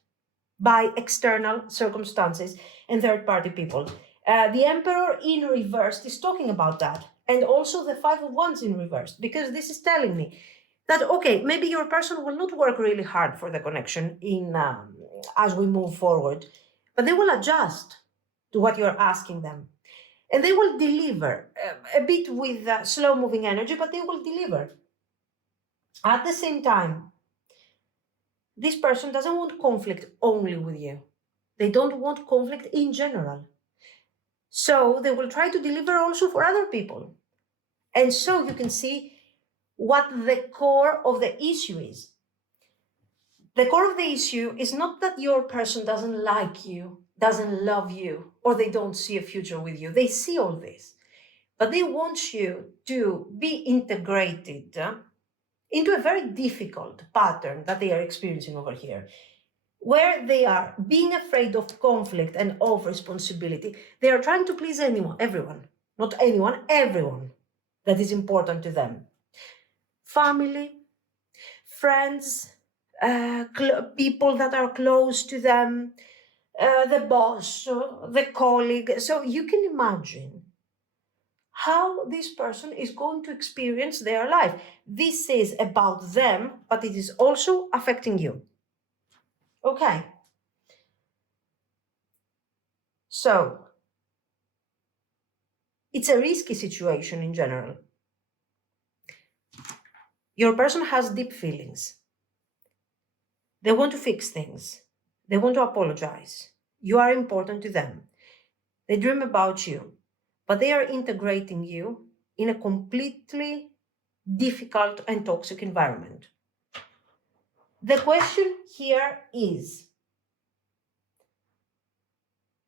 by external circumstances and third party people. The Emperor in reverse is talking about that, and also the Five of Wands in reverse, because this is telling me that, okay, maybe your person will not work really hard for the connection in as we move forward, but they will adjust to what you're asking them. And they will deliver a bit with slow moving energy, but they will deliver. At the same time, this person doesn't want conflict only with you. They don't want conflict in general. So they will try to deliver also for other people. And so you can see what the core of the issue is. The core of the issue is not that your person doesn't like you, doesn't love you, or they don't see a future with you. They see all this. But they want you to be integrated into a very difficult pattern that they are experiencing over here, where they are being afraid of conflict and of responsibility. They are trying to please everyone, not anyone, everyone that is important to them. Family, friends, people that are close to them, the boss, the colleague. So you can imagine how this person is going to experience their life. This is about them, but it is also affecting you. Okay. So, it's a risky situation in general. Your person has deep feelings. They want to fix things. They want to apologize. You are important to them. They dream about you, but they are integrating you in a completely difficult and toxic environment. The question here is,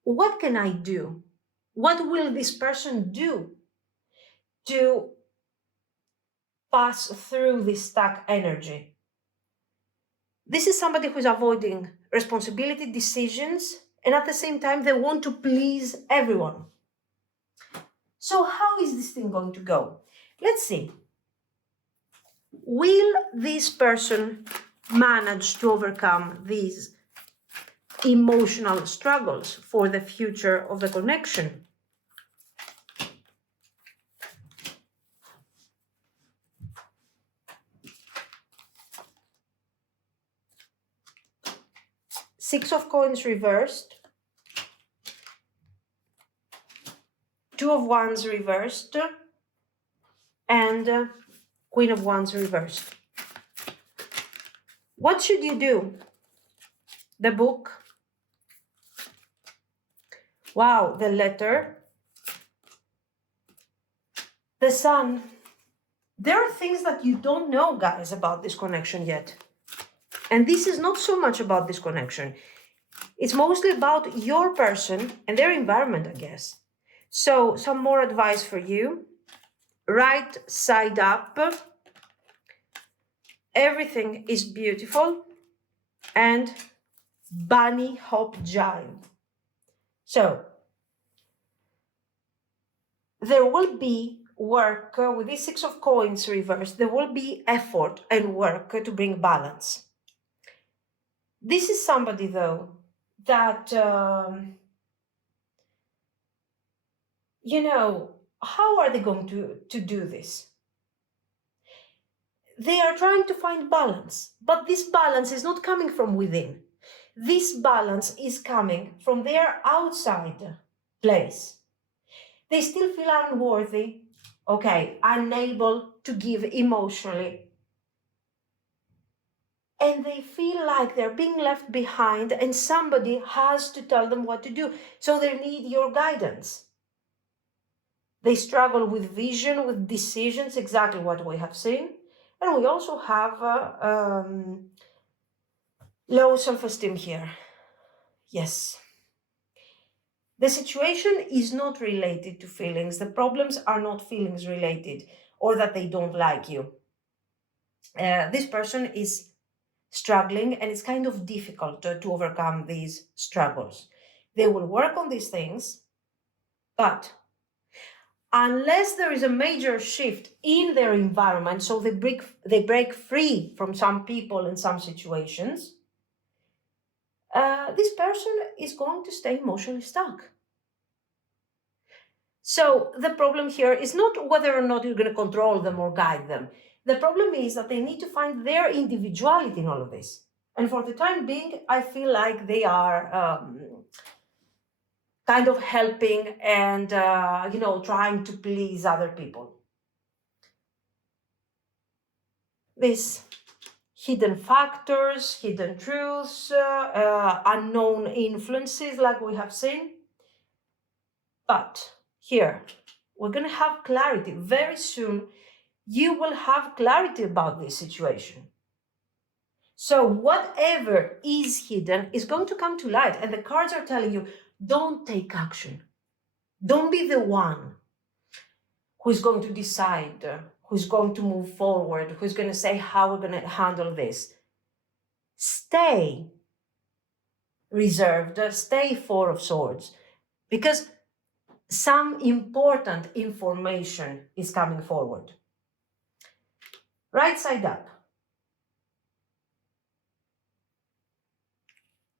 what can I do? What will this person do to pass through this stuck energy? This is somebody who's avoiding responsibility, decisions, and at the same time, they want to please everyone. So, how is this thing going to go? Let's see. Will this person manage to overcome these emotional struggles for the future of the connection? Six of Coins reversed, Two of Wands reversed, and Queen of Wands reversed. What should you do? The book. Wow, the letter. The Sun. There are things that you don't know, guys, about this connection yet. And this is not so much about this connection. It's mostly about your person and their environment, I guess. So, some more advice for you. Right side up. Everything is beautiful. And bunny hop jive. So, there will be work with this Six of Coins reversed. There will be effort and work to bring balance. This is somebody, though, that, how are they going to do this? They are trying to find balance, but this balance is not coming from within. This balance is coming from their outside place. They still feel unworthy, unable to give emotionally. And they feel like they're being left behind and somebody has to tell them what to do. So they need your guidance. They struggle with vision, with decisions, exactly what we have seen. And we also have low self-esteem here. Yes. The situation is not related to feelings. The problems are not feelings related, or that they don't like you. This person is struggling, and it's kind of difficult to overcome these struggles. They will work on these things, but unless there is a major shift in their environment, so they break free from some people and some situations, this person is going to stay emotionally stuck. So the problem here is not whether or not you're going to control them or guide them. The problem is that they need to find their individuality in all of this. And for the time being, I feel like they are kind of helping and, trying to please other people. These hidden factors, hidden truths, unknown influences, like we have seen. But here, we're going to have clarity. Very soon, you will have clarity about this situation. So whatever is hidden is going to come to light. And the cards are telling you, don't take action. Don't be the one who's going to decide, who's going to move forward, who's going to say how we're going to handle this. Stay reserved, stay Four of Swords, because some important information is coming forward. Right side up.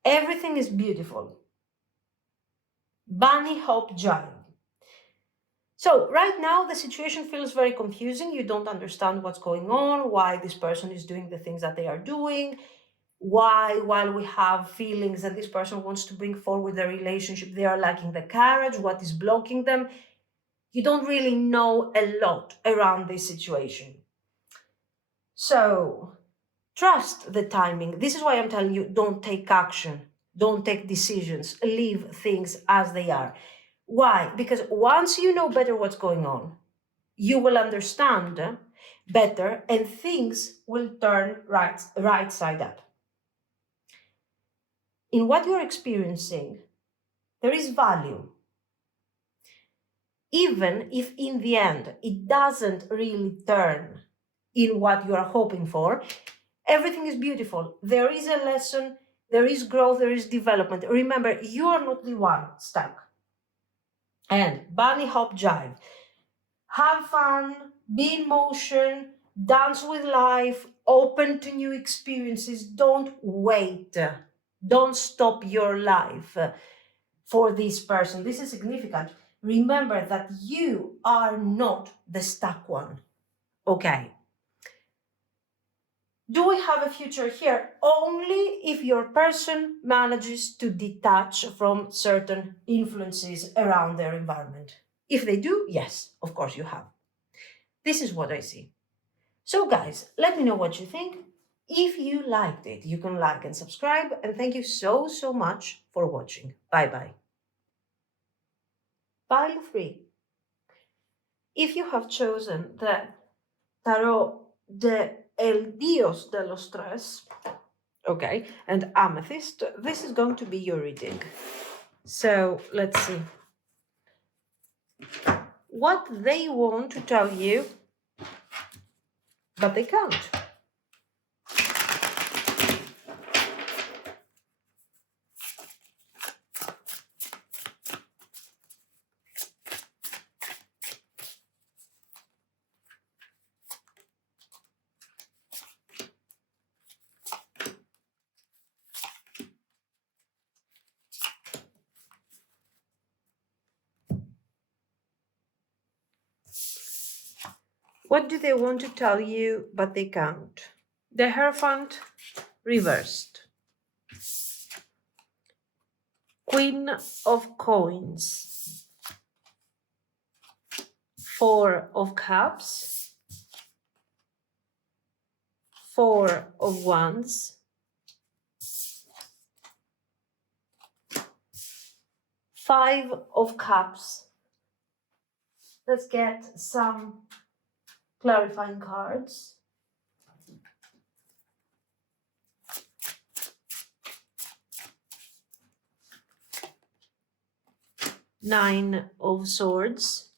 Everything is beautiful. Bunny hop jive. So right now the situation feels very confusing. You don't understand what's going on, why this person is doing the things that they are doing, why while we have feelings and this person wants to bring forward the relationship, they are lacking the courage, what is blocking them. You don't really know a lot around this situation. So trust the timing. This is why I'm telling you, don't take action, don't take decisions, leave things as they are. Why? Because once you know better what's going on, you will understand better and things will turn right side up. In what you're experiencing, there is value. Even if in the end it doesn't really turn in what you are hoping for, everything is beautiful. There is a lesson, there is growth, there is development. Remember, you are not the one stuck. And bunny hop jive. Have fun, be in motion, dance with life, open to new experiences. Don't wait. Don't stop your life for this person. This is significant. Remember that you are not the stuck one. Okay. Do we have a future here? Only if your person manages to detach from certain influences around their environment. If they do, yes, of course you have. This is what I see. So guys, let me know what you think. If you liked it, you can like and subscribe. And thank you so much for watching. Bye-bye. Pile 3. If you have chosen the Tarot de El Dios de los Tres, okay, and Amethyst, this is going to be your reading. So let's see what they want to tell you, but they can't. What do they want to tell you, but they can't? The Hierophant reversed. Queen of Coins. Four of Cups. Four of Wands. Five of Cups. Let's get some clarifying cards. Nine of Swords,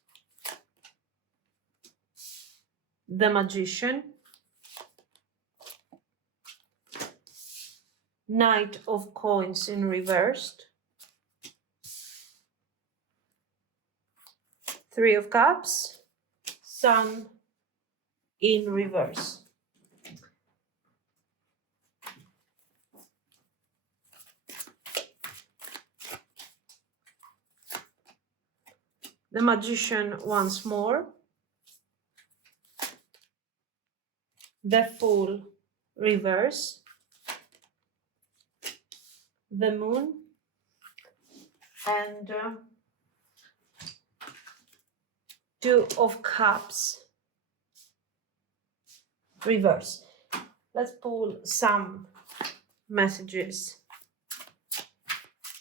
the Magician, Knight of Coins in reversed, Three of Cups, Sun in reverse. The Magician once more, the Fool reverse, the Moon, and Two of Cups reverse. Let's pull some messages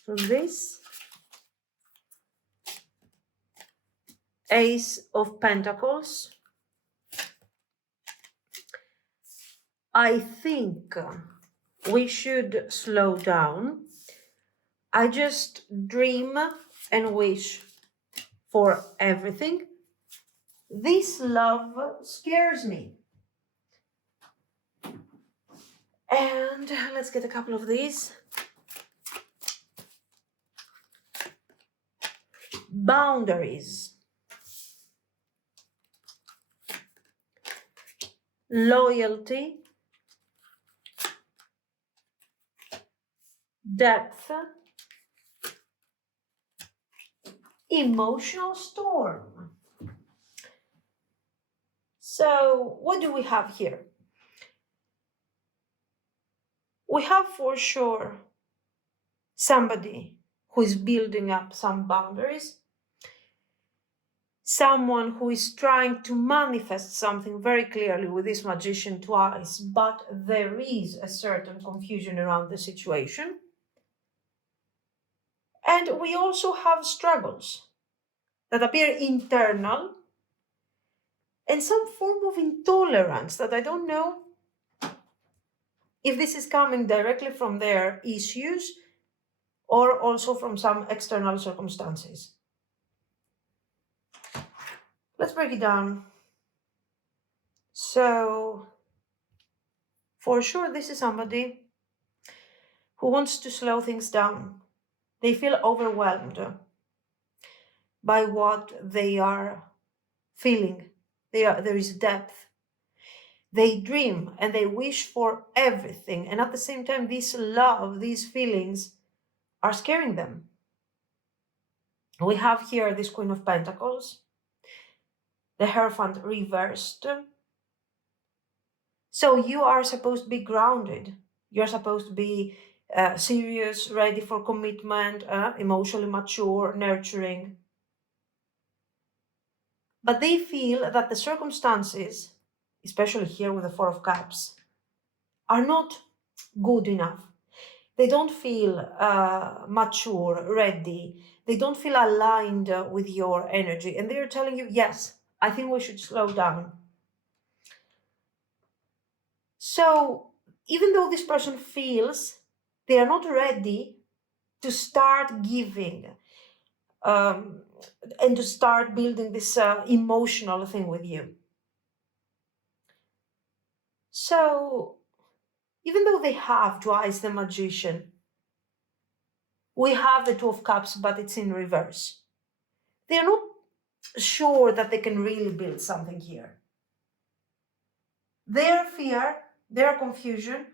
from this. Ace of Pentacles. I think we should slow down. I just dream and wish for everything. This love scares me. And let's get a couple of these. Boundaries. Loyalty. Depth. Emotional storm. So what do we have here? We have for sure somebody who is building up some boundaries, someone who is trying to manifest something very clearly with this Magician twice, but there is a certain confusion around the situation. And we also have struggles that appear internal and some form of intolerance that I don't know if this is coming directly from their issues or also from some external circumstances. Let's break it down. So, for sure, this is somebody who wants to slow things down. They feel overwhelmed by what they are feeling. There is depth. They dream and they wish for everything. And at the same time, this love, these feelings are scaring them. We have here this Queen of Pentacles, the Hierophant reversed. So you are supposed to be grounded. You're supposed to be serious, ready for commitment, emotionally mature, nurturing. But they feel that the circumstances, especially here with the Four of Cups, are not good enough. They don't feel mature, ready. They don't feel aligned with your energy. And they're telling you, yes, I think we should slow down. So even though this person feels they are not ready to start giving and to start building this emotional thing with you. So even though they have twice the Magician, we have the Two of Cups, but it's in reverse. They're not sure that they can really build something here. Their fear, their confusion,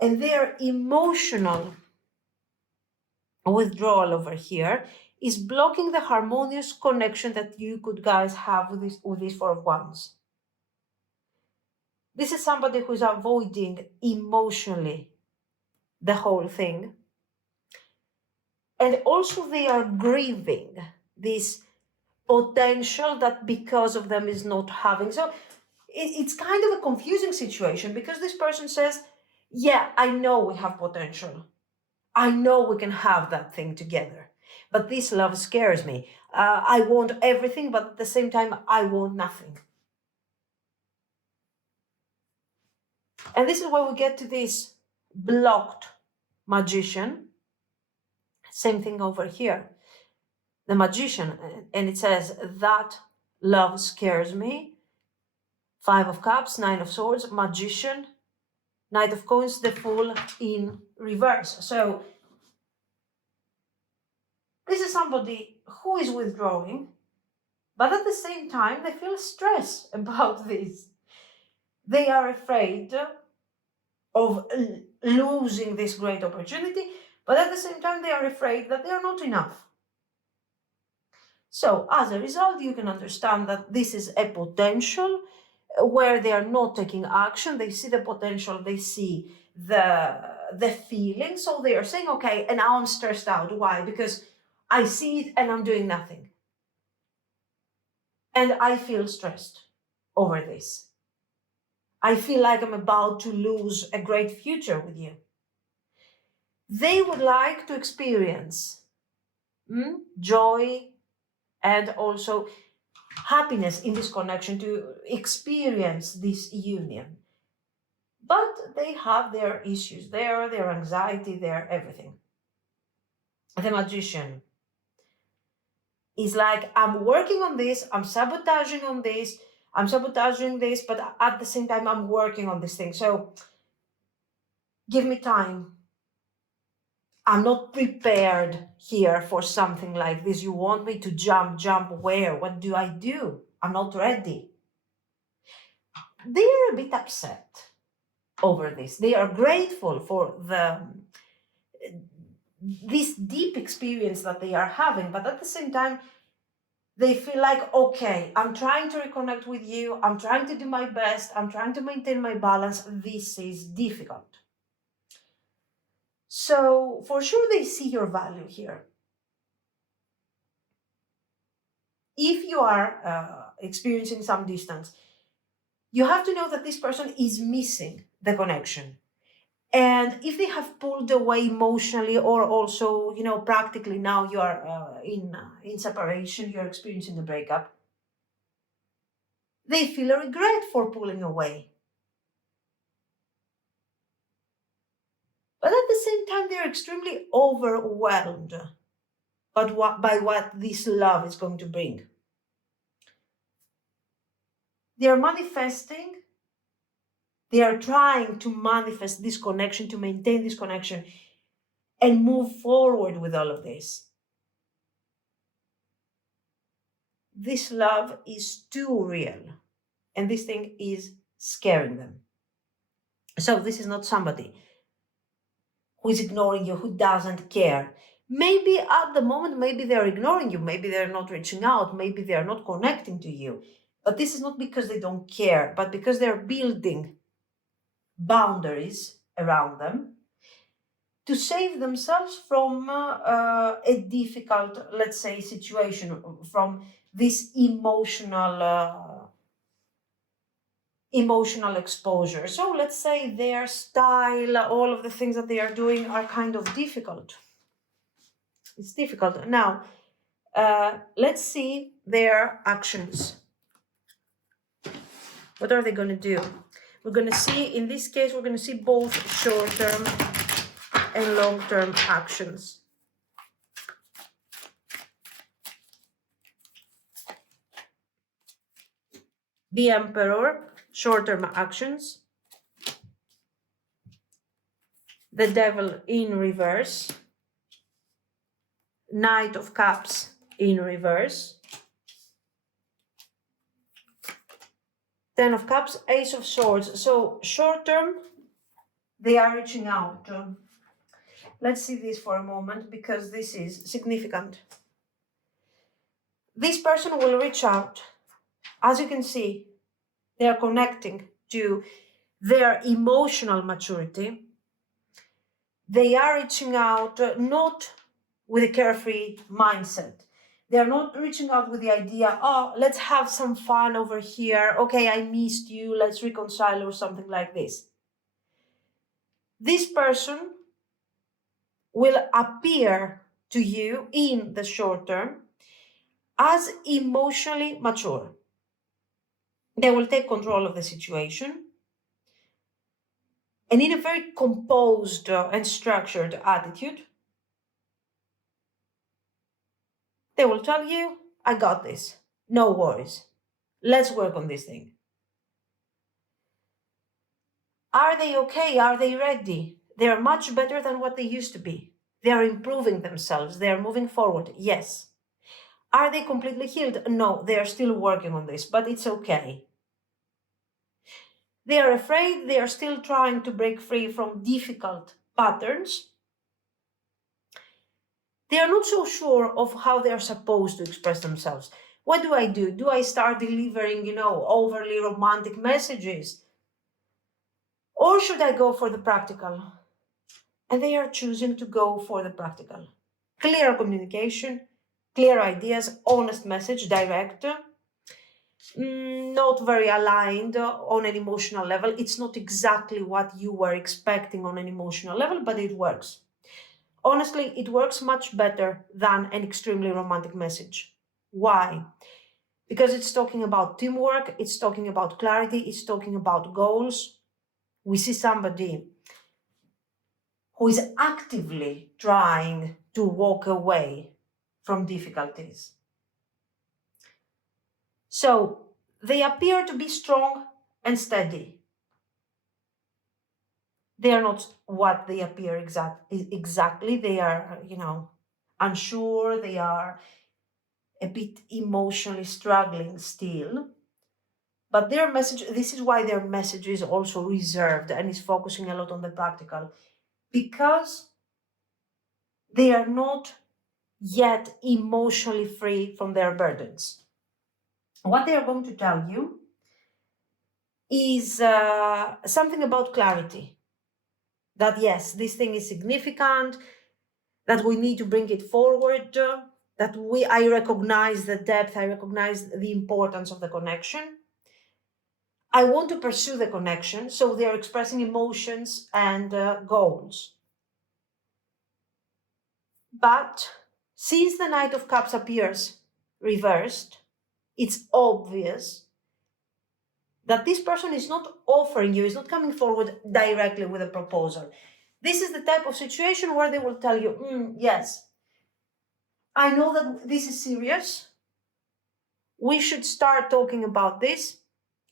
and their emotional withdrawal over here is blocking the harmonious connection that you could guys have with this Four of Wands. This is somebody who's avoiding emotionally the whole thing. And also they are grieving this potential that because of them is not having. So it's kind of a confusing situation because this person says, yeah, I know we have potential. I know we can have that thing together. But this love scares me. I want everything, but at the same time, I want nothing. And this is where we get to this blocked Magician. Same thing over here. The Magician, and it says that love scares me. 5 of Cups, 9 of Swords, Magician, Knight of Coins, the Fool in reverse. So this is somebody who is withdrawing, but at the same time, they feel stress about this. They are afraid of losing this great opportunity, but at the same time, they are afraid that they are not enough. So as a result, you can understand that this is a potential where they are not taking action. They see the potential, they see the feeling. So they are saying, okay, and now I'm stressed out. Why? Because I see it and I'm doing nothing. And I feel stressed over this. I feel like I'm about to lose a great future with you. They would like to experience joy and also happiness in this connection, to experience this union. But they have their issues there, their anxiety, their everything. The Magician is like, I'm working on this, I'm sabotaging this, but at the same time, I'm working on this thing. So give me time. I'm not prepared here for something like this. You want me to jump where? What do I do? I'm not ready. They are a bit upset over this. They are grateful for this deep experience that they are having, but at the same time, they feel like, okay, I'm trying to reconnect with you, I'm trying to do my best, I'm trying to maintain my balance. This is difficult. So for sure, they see your value here. If you are experiencing some distance, you have to know that this person is missing the connection. And if they have pulled away emotionally, or also, practically now you are in separation, you're experiencing a breakup, they feel a regret for pulling away. But at the same time, they're extremely overwhelmed by what this love is going to bring. They are manifesting, they are trying to manifest this connection, to maintain this connection, and move forward with all of this. This love is too real, and this thing is scaring them. So this is not somebody who is ignoring you, who doesn't care. Maybe at the moment, maybe they're ignoring you, maybe they're not reaching out, maybe they're not connecting to you. But this is not because they don't care, but because they're building boundaries around them to save themselves from a difficult, let's say, situation, from this emotional exposure. So let's say their style, all of the things that they are doing are kind of difficult. It's difficult. Now, let's see their actions. What are they going to do? We're going to see, in this case, we're going to see both short-term and long-term actions. The Emperor, short-term actions. The Devil in reverse. Knight of Cups in reverse. 10 of Cups, Ace of Swords. So short-term, they are reaching out. Let's see this for a moment, because this is significant. This person will reach out. As you can see, they are connecting to their emotional maturity. They are reaching out not with a carefree mindset. They are not reaching out with the idea, oh, let's have some fun over here. Okay, I missed you. Let's reconcile, or something like this. This person will appear to you in the short term as emotionally mature. They will take control of the situation, and in a very composed and structured attitude. They will tell you, I got this. No worries. Let's work on this thing. Are they okay? Are they ready? They are much better than what they used to be. They are improving themselves. They are moving forward. Yes. Are they completely healed? No, they are still working on this, but it's okay. They are afraid. They are still trying to break free from difficult patterns. They are not so sure of how they are supposed to express themselves. What do I do? Do I start delivering, overly romantic messages? Or should I go for the practical? And they are choosing to go for the practical. Clear communication, clear ideas, honest message, direct, not very aligned on an emotional level. It's not exactly what you were expecting on an emotional level, but it works. Honestly, it works much better than an extremely romantic message. Why? Because it's talking about teamwork, it's talking about clarity, it's talking about goals. We see somebody who is actively trying to walk away from difficulties. So they appear to be strong and steady. They are not what they appear exactly. They are, unsure. They are a bit emotionally struggling still. But their message, this is why their message is also reserved and is focusing a lot on the practical, because they are not yet emotionally free from their burdens. What they are going to tell you is something about clarity. That yes, this thing is significant, that we need to bring it forward, that I recognize the depth, I recognize the importance of the connection. I want to pursue the connection, so they are expressing emotions and goals. But since the Knight of Cups appears reversed, it's obvious that this person is not offering you, is not coming forward directly with a proposal. This is the type of situation where they will tell you, yes, I know that this is serious. We should start talking about this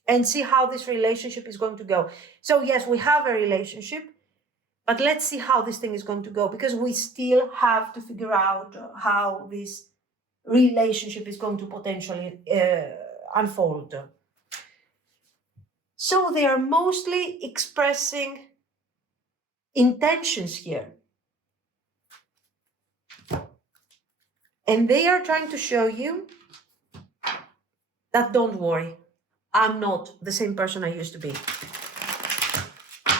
and see how this relationship is going to go. So yes, we have a relationship, but let's see how this thing is going to go, because we still have to figure out how this relationship is going to potentially unfold. So they are mostly expressing intentions here. And they are trying to show you that don't worry, I'm not the same person I used to be.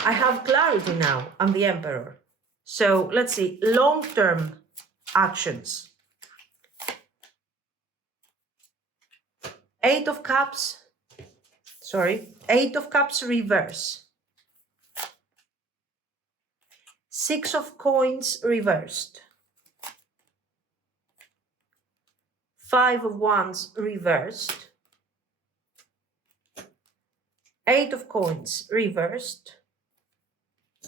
I have clarity now. I'm the Emperor. So let's see, long-term actions. Eight of Cups reverse. Six of Coins reversed. Five of Wands reversed. Eight of Coins reversed.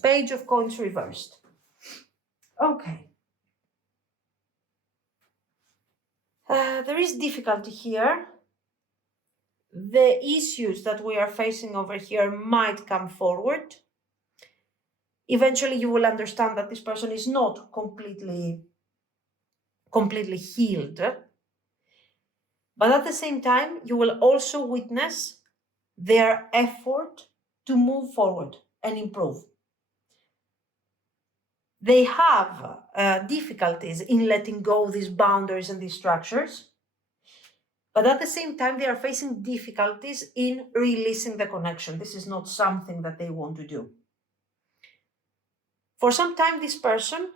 Page of Coins reversed. Okay. There is difficulty here. The issues that we are facing over here might come forward. Eventually, you will understand that this person is not completely healed. But at the same time, you will also witness their effort to move forward and improve. They have difficulties in letting go of these boundaries and these structures. But at the same time, they are facing difficulties in releasing the connection. This is not something that they want to do. For some time, this person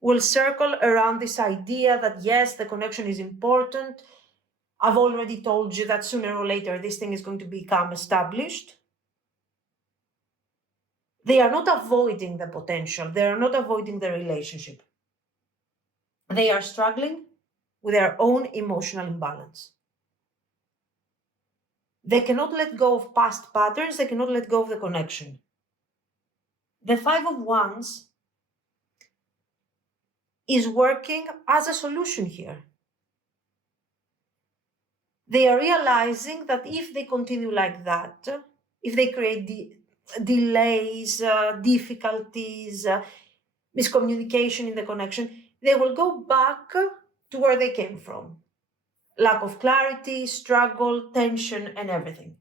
will circle around this idea that yes, the connection is important. I've already told you that sooner or later this thing is going to become established. They are not avoiding the potential. They are not avoiding the relationship. They are struggling with their own emotional imbalance. They cannot let go of past patterns. They cannot let go of the connection. The Five of Wands is working as a solution here. They are realizing that if they continue like that, if they create delays, difficulties, miscommunication in the connection, they will go back to where they came from. Lack of clarity, struggle, tension, and everything.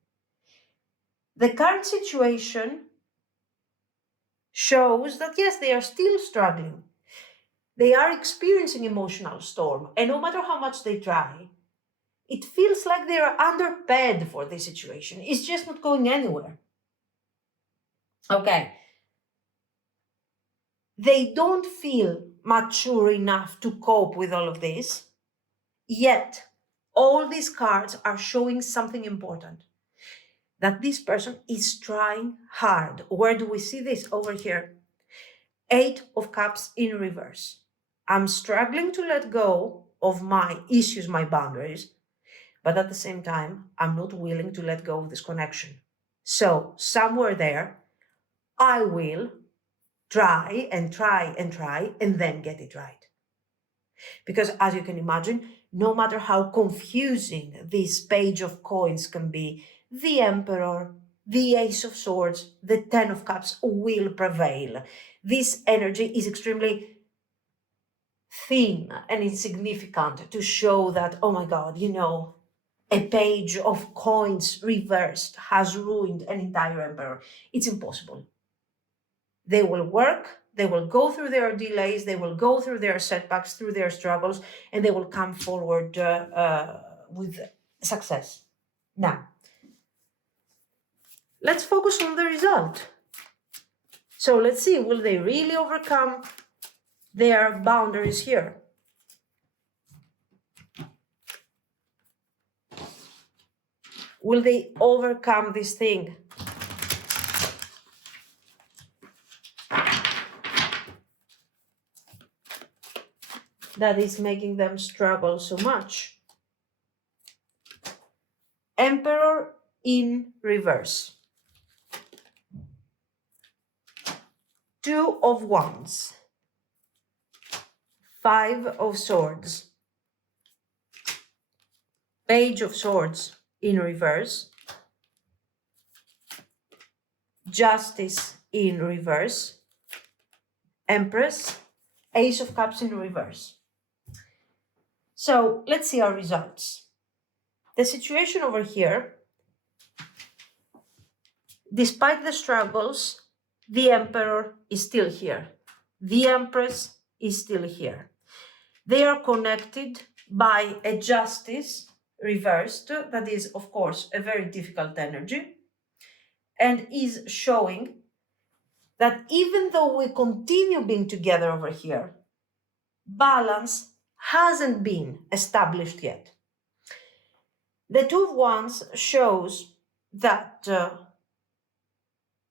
The current situation shows that yes, they are still struggling. They are experiencing emotional storm, and no matter how much they try, it feels like they are underpaid for this situation. It's just not going anywhere. Okay. They don't feel mature enough to cope with all of this, yet all these cards are showing something important, that this person is trying hard. Where do we see this? Over here. 8 of Cups in reverse. I'm struggling to let go of my issues, my boundaries, but at the same time, I'm not willing to let go of this connection. So somewhere there, I will try and try and try and then get it right. Because as you can imagine, no matter how confusing this page of coins can be, the Emperor, the Ace of Swords, the 10 of Cups will prevail. This energy is extremely thin and insignificant to show that, oh my God, a page of coins reversed has ruined an entire emperor. It's impossible. They will work, they will go through their delays, they will go through their setbacks, through their struggles, and they will come forward with success. Now, let's focus on the result. So let's see, will they really overcome their boundaries here? Will they overcome this thing? That is making them struggle so much. Emperor in reverse. 2 of Wands. 5 of Swords. Page of Swords in reverse. Justice in reverse. Empress. Ace of Cups in reverse. So let's see our results. The situation over here, despite the struggles, the Emperor is still here. The Empress is still here. They are connected by a Justice reversed, that is, of course, a very difficult energy, and is showing that even though we continue being together over here, balance hasn't been established yet. The 2 of Wands shows that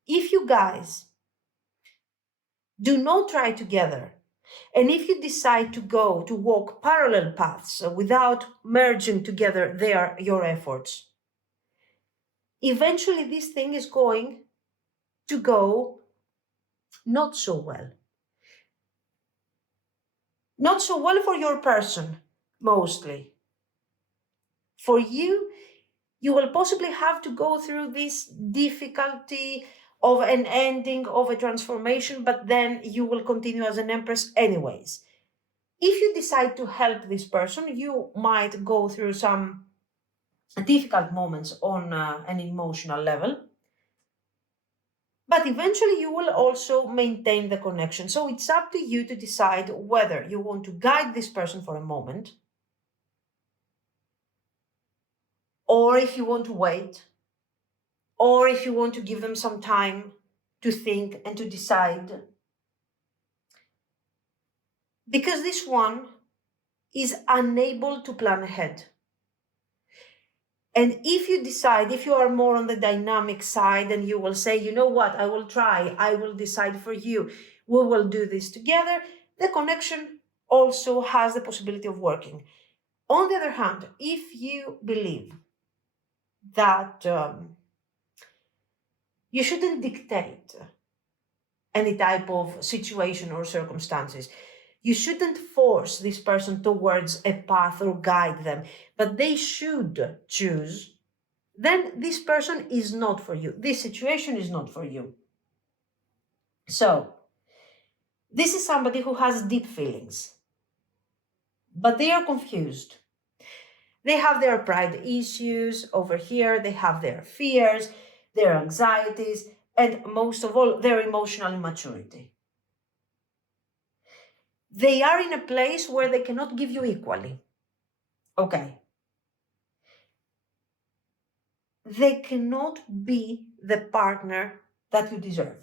if you guys do not try together, and if you decide to walk parallel paths without merging together your efforts, eventually this thing is going to go not so well. Not so well for your person, mostly. For you, you will possibly have to go through this difficulty of an ending, of a transformation, but then you will continue as an empress anyways. If you decide to help this person, you might go through some difficult moments on an emotional level, but eventually you will also maintain the connection. So it's up to you to decide whether you want to guide this person for a moment, or if you want to wait, or if you want to give them some time to think and to decide. Because this one is unable to plan ahead. And if you decide, if you are more on the dynamic side and you will say, you know what, I will try, I will decide for you, we will do this together, the connection also has the possibility of working. On the other hand, if you believe that you shouldn't dictate any type of situation or circumstances, You shouldn't force this person towards a path or guide them, but they should choose. Then this person is not for you. This situation is not for you. So, this is somebody who has deep feelings, but they are confused. They have their pride issues over here, they have their fears, their anxieties, and most of all, their emotional immaturity. They are in a place where they cannot give you equally. Okay. They cannot be the partner that you deserve,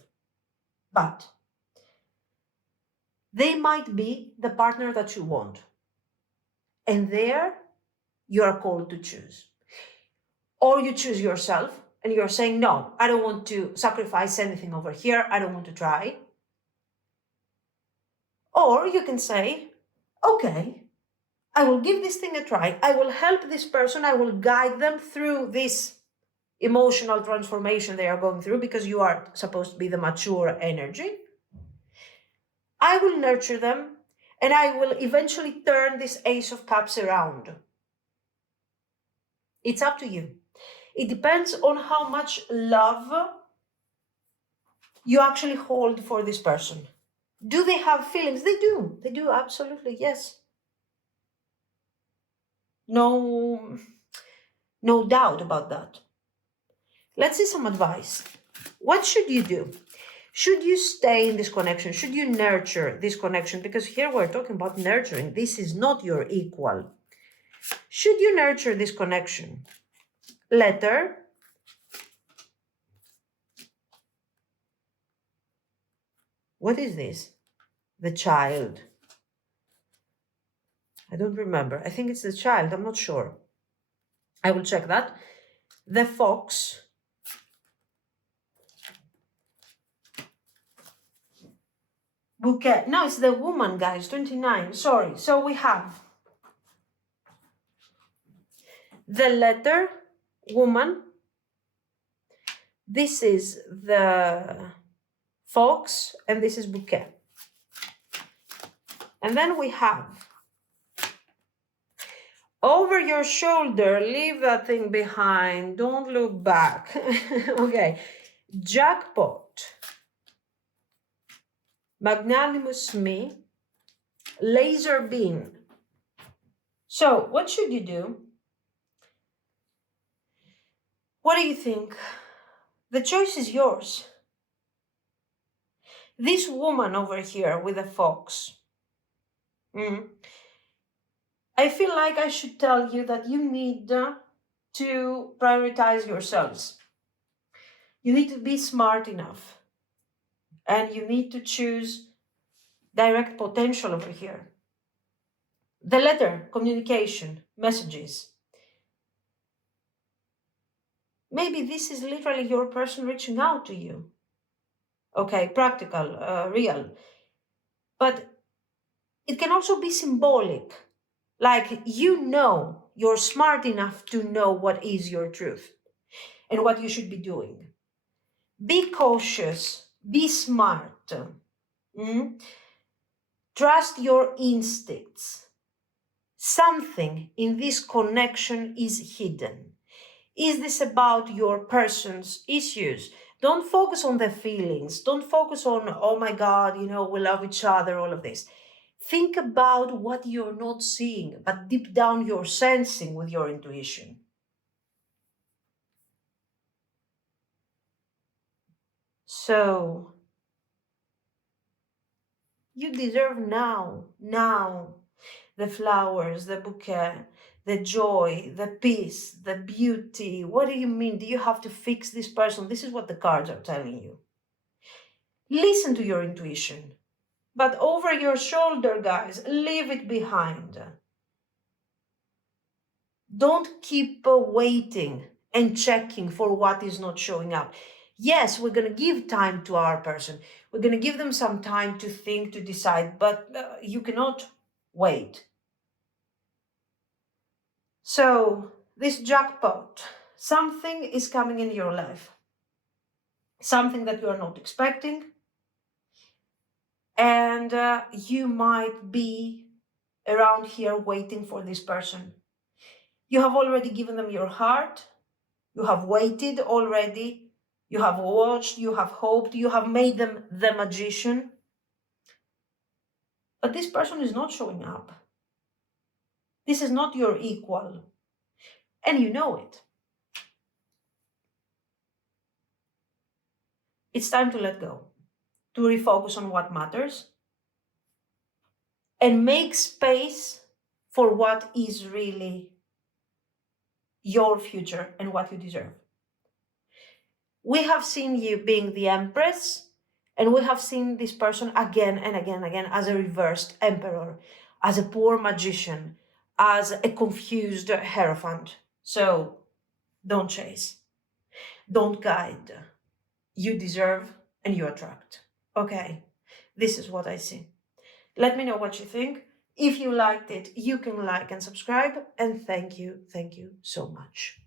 but they might be the partner that you want. And there, you are called to choose. Or you choose yourself and you're saying, no, I don't want to sacrifice anything over here. I don't want to try. Or you can say, okay, I will give this thing a try. I will help this person. I will guide them through this emotional transformation they are going through, because you are supposed to be the mature energy. I will nurture them and I will eventually turn this Ace of Cups around. It's up to you. It depends on how much love you actually hold for this person. Do they have feelings? They do. They do, absolutely, yes. No doubt about that. Let's see some advice. What should you do? Should you stay in this connection? Should you nurture this connection? Because here we're talking about nurturing. This is not your equal. Should you nurture this connection? Letter. What is this? The Child. I don't remember. I think it's the Child. I'm not sure. I will check that. The Fox. Bouquet. No, it's the Woman, guys. 29. Sorry. So we have the Letter, Woman. This is the Fox, and this is Bouquet. And then we have over your shoulder, leave that thing behind, don't look back. Okay, Jackpot, Magnanimous Me, Laser Beam. So what should you do? What do you think? The choice is yours. This woman over here with a fox. I feel like I should tell you that you need to prioritize yourselves. You need to be smart enough. And you need to choose direct potential over here. The letter, communication, messages. Maybe this is literally your person reaching out to you. Okay, practical, real. But it can also be symbolic. Like, you're smart enough to know what is your truth and what you should be doing. Be cautious, be smart. Trust your instincts. Something in this connection is hidden. Is this about your person's issues? Don't focus on the feelings. Don't focus on, oh my God, we love each other, all of this. Think about what you're not seeing, but deep down you're sensing with your intuition. So, you deserve now, the flowers, the bouquet, the joy, the peace, the beauty. What do you mean? Do you have to fix this person? This is what the cards are telling you. Listen to your intuition. But over your shoulder, guys, leave it behind. Don't keep waiting and checking for what is not showing up. Yes, we're going to give time to our person. We're going to give them some time to think, to decide, but you cannot wait. So, this jackpot, something is coming in your life. Something that you are not expecting. And you might be around here waiting for this person. You have already given them your heart. You have waited already. You have watched. You have hoped. You have made them the magician. But this person is not showing up. This is not your equal. And you know it. It's time to let go, to refocus on what matters, and make space for what is really your future and what you deserve. We have seen you being the Empress, and we have seen this person again and again and again as a reversed emperor, as a poor magician, as a confused hierophant. So don't chase, don't guide. You deserve and you attract. Okay, this is what I see. Let me know what you think. If you liked it, you can like and subscribe. And thank you so much.